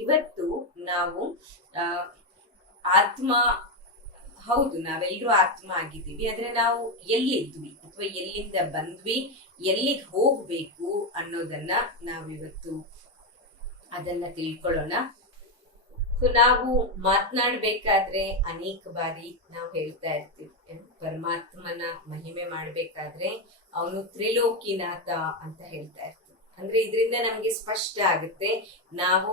ಇವತ್ತು ನಾವು ಆ ಆತ್ಮ, ಹೌದು ನಾವೆಲ್ಲರೂ ಆತ್ಮ ಆಗಿದ್ದೀವಿ. ಆದ್ರೆ ನಾವು ಎಲ್ಲಿದ್ವಿ ಅಥವಾ ಎಲ್ಲಿಂದ ಬಂದ್ವಿ, ಎಲ್ಲಿಗೆ ಹೋಗ್ಬೇಕು ಅನ್ನೋದನ್ನ ನಾವಿವತ್ತು ಅದನ್ನ ತಿಳ್ಕೊಳ್ಳೋಣ. ನಾವು ಮಾತನಾಡ್ಬೇಕಾದ್ರೆ ಅನೇಕ ಬಾರಿ ನಾವು ಹೇಳ್ತಾ ಇರ್ತೀವಿ, ಪರಮಾತ್ಮನ ಮಹಿಮೆ ಮಾಡ್ಬೇಕಾದ್ರೆ ಅವನು ತ್ರಿಲೋಕಿನಾಥ ಅಂತ ಹೇಳ್ತಾ ಇರ್ತೀವಿ. ಅಂದ್ರೆ ಇದರಿಂದ ನಮ್ಗೆ ಸ್ಪಷ್ಟ ಆಗುತ್ತೆ ನಾವು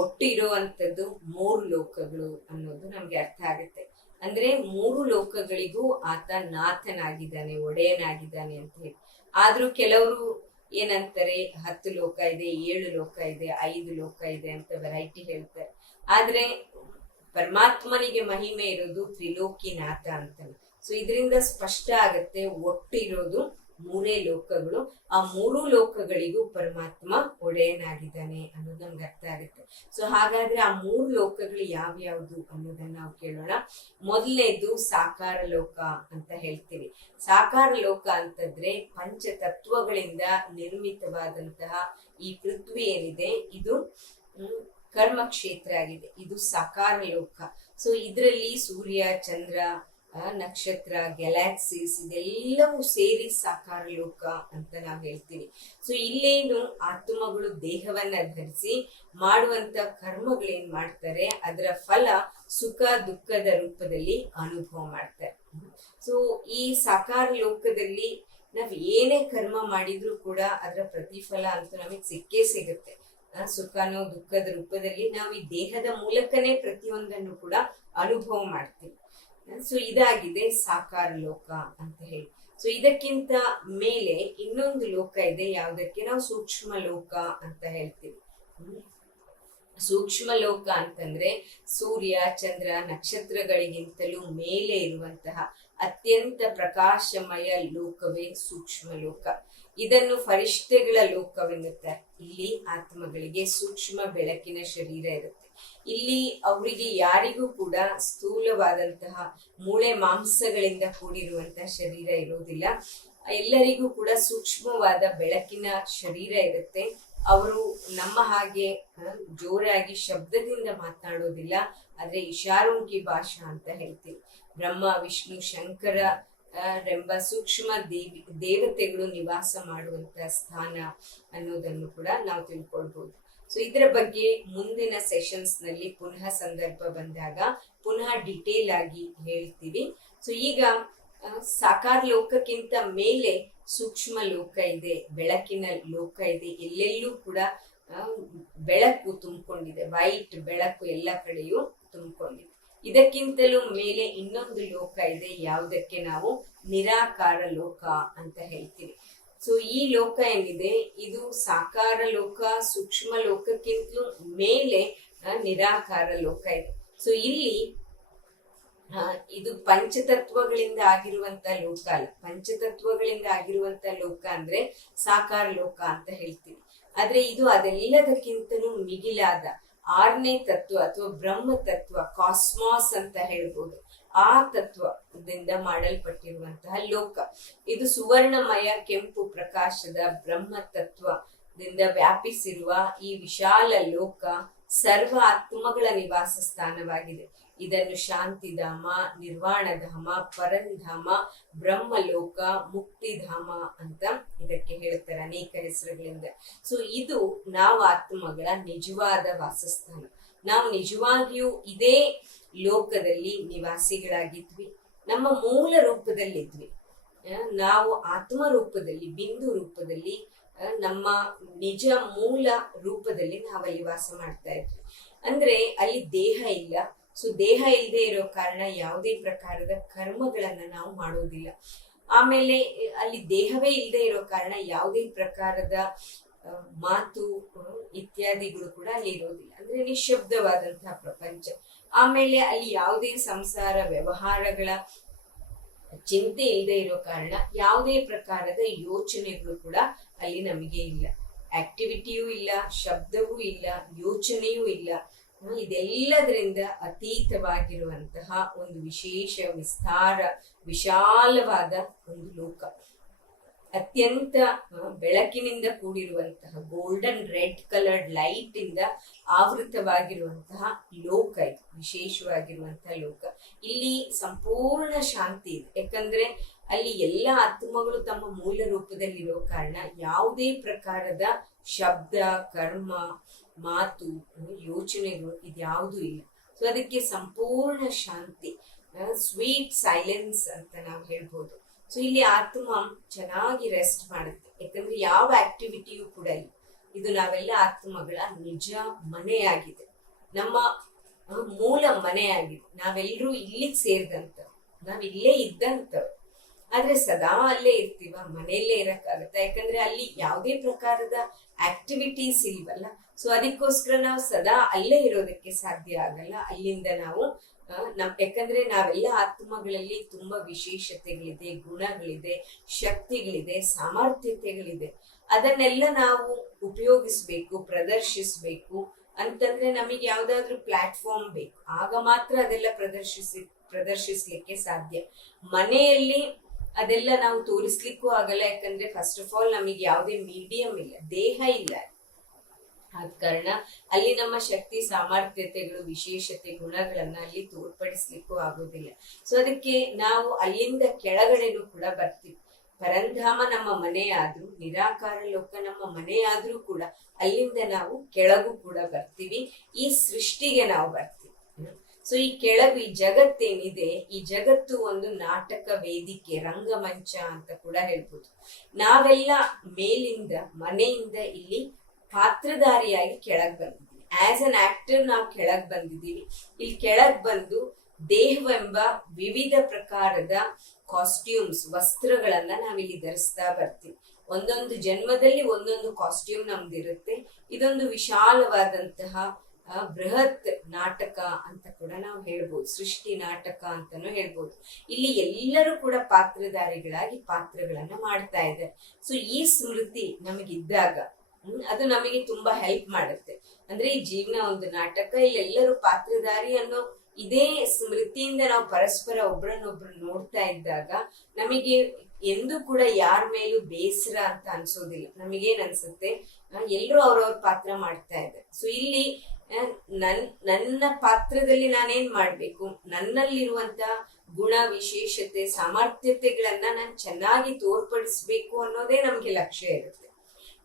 ಒಟ್ಟು ಇರುವಂತದ್ದು 3 ಲೋಕಗಳು ಅನ್ನೋದು ನಮ್ಗೆ ಅರ್ಥ ಆಗುತ್ತೆ. ಅಂದ್ರೆ 3 ಲೋಕಗಳಿಗೂ ಆತ ನಾಥನಾಗಿದ್ದಾನೆ, ಒಡೆಯನಾಗಿದ್ದಾನೆ ಅಂತ ಹೇಳಿ. ಆದ್ರೂ ಕೆಲವರು ಏನಂತಾರೆ, 10 ಲೋಕ ಇದೆ, 7 ಲೋಕ ಇದೆ, 5 ಲೋಕ ಇದೆ ಅಂತ ವೆರೈಟಿ ಹೇಳ್ತಾರೆ. ಆದ್ರೆ ಪರಮಾತ್ಮನಿಗೆ ಮಹಿಮೆ ಇರೋದು ತ್ರಿಲೋಕಿನಾಥ ಅಂತಾನೆ. ಇದರಿಂದ ಸ್ಪಷ್ಟ ಆಗತ್ತೆ ಒಟ್ಟು ಇರೋದು 3 ಲೋಕಗಳು. ಆ 3 ಲೋಕಗಳಿಗೂ ಪರಮಾತ್ಮ ಒಡೆಯನಾಗಿದ್ದಾನೆ ಅನ್ನೋದು ನಮ್ಗೆ ಅರ್ಥ ಆಗುತ್ತೆ. ಹಾಗಾದ್ರೆ ಆ 3 ಲೋಕಗಳು ಯಾವ್ಯಾವ್ದು ಅನ್ನೋದನ್ನ ನಾವು ಕೇಳೋಣ. ಮೊದಲನೇದು ಸಾಕಾರ ಲೋಕ ಅಂತ ಹೇಳ್ತೀವಿ. ಸಾಕಾರ ಲೋಕ ಅಂತಂದ್ರೆ ಪಂಚತತ್ವಗಳಿಂದ ನಿರ್ಮಿತವಾದಂತಹ ಈ ಪೃಥ್ವಿ ಏನಿದೆ, ಇದು ಕರ್ಮ ಕ್ಷೇತ್ರ ಆಗಿದೆ. ಇದು ಸಾಕಾರ ಲೋಕ. ಇದರಲ್ಲಿ ಸೂರ್ಯ, ಚಂದ್ರ, ನಕ್ಷತ್ರ, ಗ್ಯಾಲಾಕ್ಸೀಸ್ ಇದೆಲ್ಲವೂ ಸೇರಿ ಸಾಕಾರ ಲೋಕ ಅಂತ ನಾವು ಹೇಳ್ತೀವಿ. ಇಲ್ಲೇನು ಆತ್ಮಗಳು ದೇಹವನ್ನ ಧರಿಸಿ ಮಾಡುವಂತ ಕರ್ಮಗಳೇನ್ ಮಾಡ್ತಾರೆ, ಅದರ ಫಲ ಸುಖ ದುಃಖದ ರೂಪದಲ್ಲಿ ಅನುಭವ ಮಾಡ್ತಾರೆ. ಈ ಸಾಕಾರ ಲೋಕದಲ್ಲಿ ನಾವ್ ಏನೇ ಕರ್ಮ ಮಾಡಿದ್ರು ಕೂಡ ಅದರ ಪ್ರತಿಫಲ ಅಂತೂ ನಮಗೆ ಸಿಕ್ಕೇ ಸಿಗುತ್ತೆ. ಸುಖನೋ ದುಃಖದ ರೂಪದಲ್ಲಿ ನಾವು ಈ ದೇಹದ ಮೂಲಕನೇ ಪ್ರತಿಯೊಂದನ್ನು ಕೂಡ ಅನುಭವ ಮಾಡ್ತೀವಿ. ಇದಾಗಿದೆ ಸಾಕಾರ ಲೋಕ ಅಂತ ಹೇಳಿ. ಇದಕ್ಕಿಂತ ಮೇಲೆ ಇನ್ನೊಂದು ಲೋಕ ಇದೆ, ಯಾವುದಕ್ಕೆ ನಾವು ಸೂಕ್ಷ್ಮ ಲೋಕ ಅಂತ ಹೇಳ್ತೀವಿ. ಸೂಕ್ಷ್ಮ ಲೋಕ ಅಂತಂದ್ರೆ ಸೂರ್ಯ, ಚಂದ್ರ, ನಕ್ಷತ್ರಗಳಿಗಿಂತಲೂ ಮೇಲೆ ಇರುವಂತಹ ಅತ್ಯಂತ ಪ್ರಕಾಶಮಯ ಲೋಕವೇ ಸೂಕ್ಷ್ಮ ಲೋಕ. ಇದನ್ನು ಫರಿಷ್ಠೆಗಳ ಲೋಕವೆನ್ನುತ್ತಾರೆ. ಇಲ್ಲಿ ಆತ್ಮಗಳಿಗೆ ಸೂಕ್ಷ್ಮ ಬೆಳಕಿನ ಶರೀರ ಇರುತ್ತೆ. ಇಲ್ಲಿ ಅವರಿಗೆ ಯಾರಿಗೂ ಕೂಡ ಸ್ಥೂಲವಾದಂತಹ ಮೂಳೆ ಮಾಂಸಗಳಿಂದ ಕೂಡಿರುವಂತಹ ಶರೀರ ಇರೋದಿಲ್ಲ. ಎಲ್ಲರಿಗೂ ಕೂಡ ಸೂಕ್ಷ್ಮವಾದ ಬೆಳಕಿನ ಶರೀರ ಇರುತ್ತೆ. ಅವರು ನಮ್ಮ ಹಾಗೆ ಜೋರಾಗಿ ಶಬ್ದದಿಂದ ಮಾತನಾಡೋದಿಲ್ಲ, ಆದ್ರೆ ಇಶಾರೋಂಕಿ ಭಾಷಾ ಅಂತ ಹೇಳ್ತೀವಿ. ಬ್ರಹ್ಮ, ವಿಷ್ಣು, ಶಂಕರ ಎಂಬ ಸೂಕ್ಷ್ಮ ದೇವತೆಗಳು ನಿವಾಸ ಮಾಡುವಂತ ಸ್ಥಾನ ಅನ್ನೋದನ್ನು ಕೂಡ ನಾವು ತಿಳ್ಕೊಳ್ಬಹುದು. ಇದರ ಬಗ್ಗೆ ಮುಂದಿನ ಸೆಷನ್ಸ್ ನಲ್ಲಿ ಪುನಃ ಸಂದರ್ಭ ಬಂದಾಗ ಪುನಃ ಡಿಟೇಲ್ ಆಗಿ ಹೇಳ್ತೀವಿ. ಈಗ ಸಾಕಾರ ಲೋಕಕ್ಕಿಂತ ಮೇಲೆ ಸೂಕ್ಷ್ಮ ಲೋಕ ಇದೆ, ಬೆಳಕಿನ ಲೋಕ ಇದೆ. ಎಲ್ಲೆಲ್ಲೂ ಕೂಡ ಬೆಳಕು ತುಂಬಿಕೊಂಡಿದೆ, ವೈಟ್ ಬೆಳಕು ಎಲ್ಲ ಕಡೆಯೂ ತುಂಬಿಕೊಂಡಿದೆ. ಇದಕ್ಕಿಂತಲೂ ಮೇಲೆ ಇನ್ನೊಂದು ಲೋಕ ಇದೆ, ಯಾವುದಕ್ಕೆ ನಾವು ನಿರಾಕಾರ ಲೋಕ ಅಂತ ಹೇಳ್ತೀವಿ. ಈ ಲೋಕ ಏನಿದೆ, ಇದು ಸಾಕಾರ ಲೋಕ, ಸೂಕ್ಷ್ಮ ಲೋಕಕ್ಕಿಂತಲೂ ಮೇಲೆ ನಿರಾಕಾರ ಲೋಕ ಇದೆ. ಇಲ್ಲಿ ಇದು ಪಂಚತತ್ವಗಳಿಂದ ಆಗಿರುವಂತ ಲೋಕ ಅಲ್ಲ. ಪಂಚತತ್ವಗಳಿಂದ ಆಗಿರುವಂತ ಲೋಕ ಅಂದ್ರೆ ಸಾಕಾರ ಲೋಕ ಅಂತ ಹೇಳ್ತೀವಿ. ಆದ್ರೆ ಇದು ಅದೆಲ್ಲದಕ್ಕಿಂತಲೂ ಮಿಗಿಲಾದ 6ನೇ ತತ್ವ ಅಥವಾ ಬ್ರಹ್ಮ ತತ್ವ, ಕಾಸ್ಮಾಸ್ ಅಂತ ಹೇಳ್ಬೋದು. ಆ ತತ್ವದಿಂದ ಮಾಡಲ್ಪಟ್ಟಿರುವಂತಹ ಲೋಕ. ಇದು ಸುವರ್ಣಮಯ ಕೆಂಪು ಪ್ರಕಾಶದ ಬ್ರಹ್ಮ ತತ್ವದಿಂದ ವ್ಯಾಪಿಸಿರುವ ಈ ವಿಶಾಲ ಲೋಕ ಸರ್ವ ಆತ್ಮಗಳ ನಿವಾಸ ಸ್ಥಾನವಾಗಿದೆ. ಇದನ್ನು ಶಾಂತಿಧಾಮ, ನಿರ್ವಾಣಧಾಮ, ಪರಂಧಾಮ, ಬ್ರಹ್ಮಲೋಕ, ಮುಕ್ತಿಧಾಮ ಅಂತ ಇದಕ್ಕೆ ಹೇಳ್ತಾರೆ ಅನೇಕ ಹೆಸರುಗಳಿಂದ. ಇದು ನಾವು ಆತ್ಮಗಳ ನಿಜವಾದ ವಾಸಸ್ಥಾನ. ನಾವು ನಿಜವಾಗಿಯೂ ಇದೇ ಲೋಕದಲ್ಲಿ ನಿವಾಸಿಗಳಾಗಿದ್ವಿ. ನಮ್ಮ ಮೂಲ ರೂಪದಲ್ಲಿದ್ವಿ. ನಾವು ಆತ್ಮ ರೂಪದಲ್ಲಿ, ಬಿಂದು ರೂಪದಲ್ಲಿ, ನಮ್ಮ ನಿಜ ಮೂಲ ರೂಪದಲ್ಲಿ ನಾವಲ್ಲಿ ವಾಸ ಮಾಡ್ತಾ ಇದ್ವಿ. ಅಂದ್ರೆ ಅಲ್ಲಿ ದೇಹ ಇಲ್ಲ. ದೇಹ ಇಲ್ಲದೆ ಇರೋ ಕಾರಣ ಯಾವುದೇ ಪ್ರಕಾರದ ಕರ್ಮಗಳನ್ನ ನಾವು ಮಾಡೋದಿಲ್ಲ. ಆಮೇಲೆ ಅಲ್ಲಿ ದೇಹವೇ ಇಲ್ಲದೆ ಇರೋ ಕಾರಣ ಯಾವುದೇ ಪ್ರಕಾರದ ಮಾತು ಇತ್ಯಾದಿಗಳು ಕೂಡ ಅಲ್ಲಿ ಇರೋದಿಲ್ಲ. ಅಂದ್ರೆ ನಿಶಬ್ದವಾದಂತಹ ಪ್ರಪಂಚ. ಆಮೇಲೆ ಅಲ್ಲಿ ಯಾವುದೇ ಸಂಸಾರ ವ್ಯವಹಾರಗಳ ಚಿಂತೆ ಇಲ್ಲದೆ ಇರೋ ಕಾರಣ ಯಾವುದೇ ಪ್ರಕಾರದ ಯೋಚನೆಗಳು ಕೂಡ ಅಲ್ಲಿ ನಮಗೆ ಇಲ್ಲ. ಆಕ್ಟಿವಿಟಿಯೂ ಇಲ್ಲ, ಶಬ್ದವೂ ಇಲ್ಲ, ಯೋಚನೆಯೂ ಇಲ್ಲ. ಇದೆಲ್ಲದರಿಂದ ಅತೀತವಾಗಿರುವಂತಹ ಒಂದು ವಿಶೇಷ ವಿಸ್ತಾರ, ವಿಶಾಲವಾದ ಒಂದು ಲೋಕ. ಅತ್ಯಂತ ಬೆಳಕಿನಿಂದ ಕೂಡಿರುವಂತಹ ಗೋಲ್ಡನ್ ರೆಡ್ ಕಲರ್ಡ್ ಲೈಟ್ ಇಂದ ಆವೃತವಾಗಿರುವಂತಹ ಲೋಕ, ಇದು ವಿಶೇಷವಾಗಿರುವಂತಹ ಲೋಕ. ಇಲ್ಲಿ ಸಂಪೂರ್ಣ ಶಾಂತಿ ಇದೆ, ಯಾಕಂದ್ರೆ ಅಲ್ಲಿ ಎಲ್ಲ ಆತ್ಮಗಳು ತಮ್ಮ ಮೂಲ ರೂಪದಲ್ಲಿರೋ ಕಾರಣ ಯಾವುದೇ ಪ್ರಕಾರದ ಶಬ್ದ, ಕರ್ಮ, ಮಾತು, ಯೋಚನೆಗಳು ಇದ್ಯಾವುದೂ ಇಲ್ಲ. ಸೊ ಅದಕ್ಕೆ ಸಂಪೂರ್ಣ ಶಾಂತಿ, ಸ್ವೀಟ್ ಸೈಲೆನ್ಸ್ ಅಂತ ನಾವು ಹೇಳ್ಬೋದು. ಸೊ ಇಲ್ಲಿ ಆತ್ಮ ಚೆನ್ನಾಗಿ ರೆಸ್ಟ್ ಮಾಡುತ್ತೆ, ಯಾಕಂದ್ರೆ ಯಾವ ಆಕ್ಟಿವಿಟಿಯೂ ಕೂಡ ಇಲ್ಲ. ಇದು ನಾವೆಲ್ಲ ಆತ್ಮಗಳ ನಿಜ ಮನೆಯಾಗಿದೆ, ನಮ್ಮ ಮೂಲ ಮನೆಯಾಗಿದೆ. ನಾವೆಲ್ಲರೂ ಇಲ್ಲಿಗೆ ಸೇರಿದಂಥವ್ರು, ನಾವ್ ಇಲ್ಲೇ ಇದ್ದಂಥವ್ರು. ಆದ್ರೆ ಸದಾ ಅಲ್ಲೇ ಇರ್ತೀವ? ಮನೆಯಲ್ಲೇ ಇರಕ್ಕಾಗತ್ತ? ಯಾಕಂದ್ರೆ ಅಲ್ಲಿ ಯಾವುದೇ ಪ್ರಕಾರದ ಆಕ್ಟಿವಿಟೀಸ್ ಇಲ್ವಲ್ಲ. ಸೊ ಅದಕ್ಕೋಸ್ಕರ ನಾವು ಸದಾ ಅಲ್ಲೇ ಇರೋದಕ್ಕೆ ಸಾಧ್ಯ ಆಗಲ್ಲ. ಅಲ್ಲಿಂದ ನಾವು ಯಾಕಂದ್ರೆ ನಾವೆಲ್ಲ ಆತ್ಮಗಳಲ್ಲಿ ತುಂಬಾ ವಿಶೇಷತೆಗಳಿದೆ, ಗುಣಗಳಿದೆ, ಶಕ್ತಿಗಳಿದೆ, ಸಾಮರ್ಥ್ಯತೆಗಳಿದೆ. ಅದನ್ನೆಲ್ಲ ನಾವು ಉಪಯೋಗಿಸ್ಬೇಕು, ಪ್ರದರ್ಶಿಸ್ಬೇಕು ಅಂತಂದ್ರೆ ನಮಗೆ ಯಾವ್ದಾದ್ರು ಪ್ಲಾಟ್ಫಾರ್ಮ್ ಬೇಕು. ಆಗ ಮಾತ್ರ ಅದೆಲ್ಲ ಪ್ರದರ್ಶಿಸ್ಲಿಕ್ಕೆ ಸಾಧ್ಯ. ಮನೆಯಲ್ಲಿ ಅದೆಲ್ಲ ನಾವು ತೋರಿಸ್ಲಿಕ್ಕೂ ಆಗಲ್ಲ, ಯಾಕಂದ್ರೆ ಫಸ್ಟ್ ಆಫ್ ಆಲ್ ನಮಗೆ ಯಾವುದೇ ಮೀಡಿಯಂ ಇಲ್ಲ, ದೇಹ ಇಲ್ಲ. ಆದ ಕಾರಣ ಅಲ್ಲಿ ನಮ್ಮ ಶಕ್ತಿ, ಸಾಮರ್ಥ್ಯತೆಗಳು, ವಿಶೇಷತೆ, ಗುಣಗಳನ್ನ ಅಲ್ಲಿ ತೋರ್ಪಡಿಸ್ಲಿಕ್ಕೂ ಆಗೋದಿಲ್ಲ. ಸೊ ಅದಕ್ಕೆ ನಾವು ಅಲ್ಲಿಂದ ಕೆಳಗಡೆನೂ ಕೂಡ ಬರ್ತೀವಿ. ಪರಂಧಾಮ ನಮ್ಮ ಮನೆಯಾದ್ರೂ, ನಿರಾಕಾರ ಲೋಕ ನಮ್ಮ ಮನೆಯಾದ್ರೂ ಕೂಡ ಅಲ್ಲಿಂದ ನಾವು ಕೆಳಗೂ ಕೂಡ ಬರ್ತೀವಿ. ಈ ಸೃಷ್ಟಿಗೆ ನಾವು ಬರ್ತೀವಿ. ಸೊ ಈ ಕೆಳಗು, ಈ ಜಗತ್ತೇನಿದೆ, ಈ ಜಗತ್ತು ಒಂದು ನಾಟಕ ವೇದಿಕೆ, ರಂಗಮಂಚ ಅಂತ ಕೂಡ ಹೇಳ್ಬೋದು. ನಾವೆಲ್ಲ ಮೇಲಿಂದ, ಮನೆಯಿಂದ ಇಲ್ಲಿ ಪಾತ್ರಧಾರಿಯಾಗಿ ಕೆಳಗ್ ಬಂದಿದ್ದೀವಿ. ಆಸ್ ಅನ್ ಆಕ್ಟರ್ ನಾವು ಕೆಳಗ್ ಬಂದಿದ್ದೀವಿ. ಇಲ್ಲಿ ಕೆಳಗ್ ಬಂದು ದೇಹವೆಂಬ ವಿವಿಧ ಪ್ರಕಾರದ ಕಾಸ್ಟ್ಯೂಮ್ಸ್, ವಸ್ತ್ರಗಳನ್ನ ನಾವಿಲ್ಲಿ ಧರಿಸ್ತಾ ಬರ್ತೀವಿ. ಒಂದೊಂದು ಜನ್ಮದಲ್ಲಿ ಒಂದೊಂದು ಕಾಸ್ಟ್ಯೂಮ್ ನಮ್ದಿರುತ್ತೆ. ಇದೊಂದು ವಿಶಾಲವಾದಂತಹ ಬೃಹತ್ ನಾಟಕ ಅಂತ ಕೂಡ ನಾವು ಹೇಳ್ಬೋದು, ಸೃಷ್ಟಿ ನಾಟಕ ಅಂತಾನು ಹೇಳ್ಬೋದು. ಇಲ್ಲಿ ಎಲ್ಲರೂ ಕೂಡ ಪಾತ್ರಧಾರಿಗಳಾಗಿ ಪಾತ್ರಗಳನ್ನ ಮಾಡ್ತಾ ಇದ್ದಾರೆ. ಸೊ ಈ ಸ್ಮೃತಿ ನಮಗಿದ್ದಾಗ ಅದು ನಮಗೆ ತುಂಬಾ ಹೆಲ್ಪ್ ಮಾಡುತ್ತೆ. ಅಂದ್ರೆ ಈ ಜೀವನ ಒಂದು ನಾಟಕ, ಇಲ್ಲಿ ಎಲ್ಲರೂ ಪಾತ್ರಧಾರಿ ಅನ್ನೋ ಇದೇ ಸ್ಮೃತಿಯಿಂದ ನಾವು ಪರಸ್ಪರ ಒಬ್ರನ್ನೊಬ್ರು ನೋಡ್ತಾ ಇದ್ದಾಗ ನಮಗೆ ಎಂದೂ ಕೂಡ ಯಾರ ಮೇಲೂ ಬೇಸರ ಅಂತ ಅನ್ಸೋದಿಲ್ಲ. ನಮಗೇನ್ ಅನ್ಸುತ್ತೆ, ಎಲ್ಲರೂ ಅವ್ರವ್ರ ಪಾತ್ರ ಮಾಡ್ತಾ ಇದ್ದಾರೆ. ಸೊ ಇಲ್ಲಿ ನನ್ನ ಪಾತ್ರದಲ್ಲಿ ನಾನೇನ್ ಮಾಡ್ಬೇಕು, ನನ್ನಲ್ಲಿರುವಂತ ಗುಣ, ವಿಶೇಷತೆ, ಸಾಮರ್ಥ್ಯತೆಗಳನ್ನ ನಾನು ಚೆನ್ನಾಗಿ ತೋರ್ಪಡಿಸ್ಬೇಕು ಅನ್ನೋದೇ ನಮ್ಗೆ ಲಕ್ಷ್ಯ ಇರುತ್ತೆ.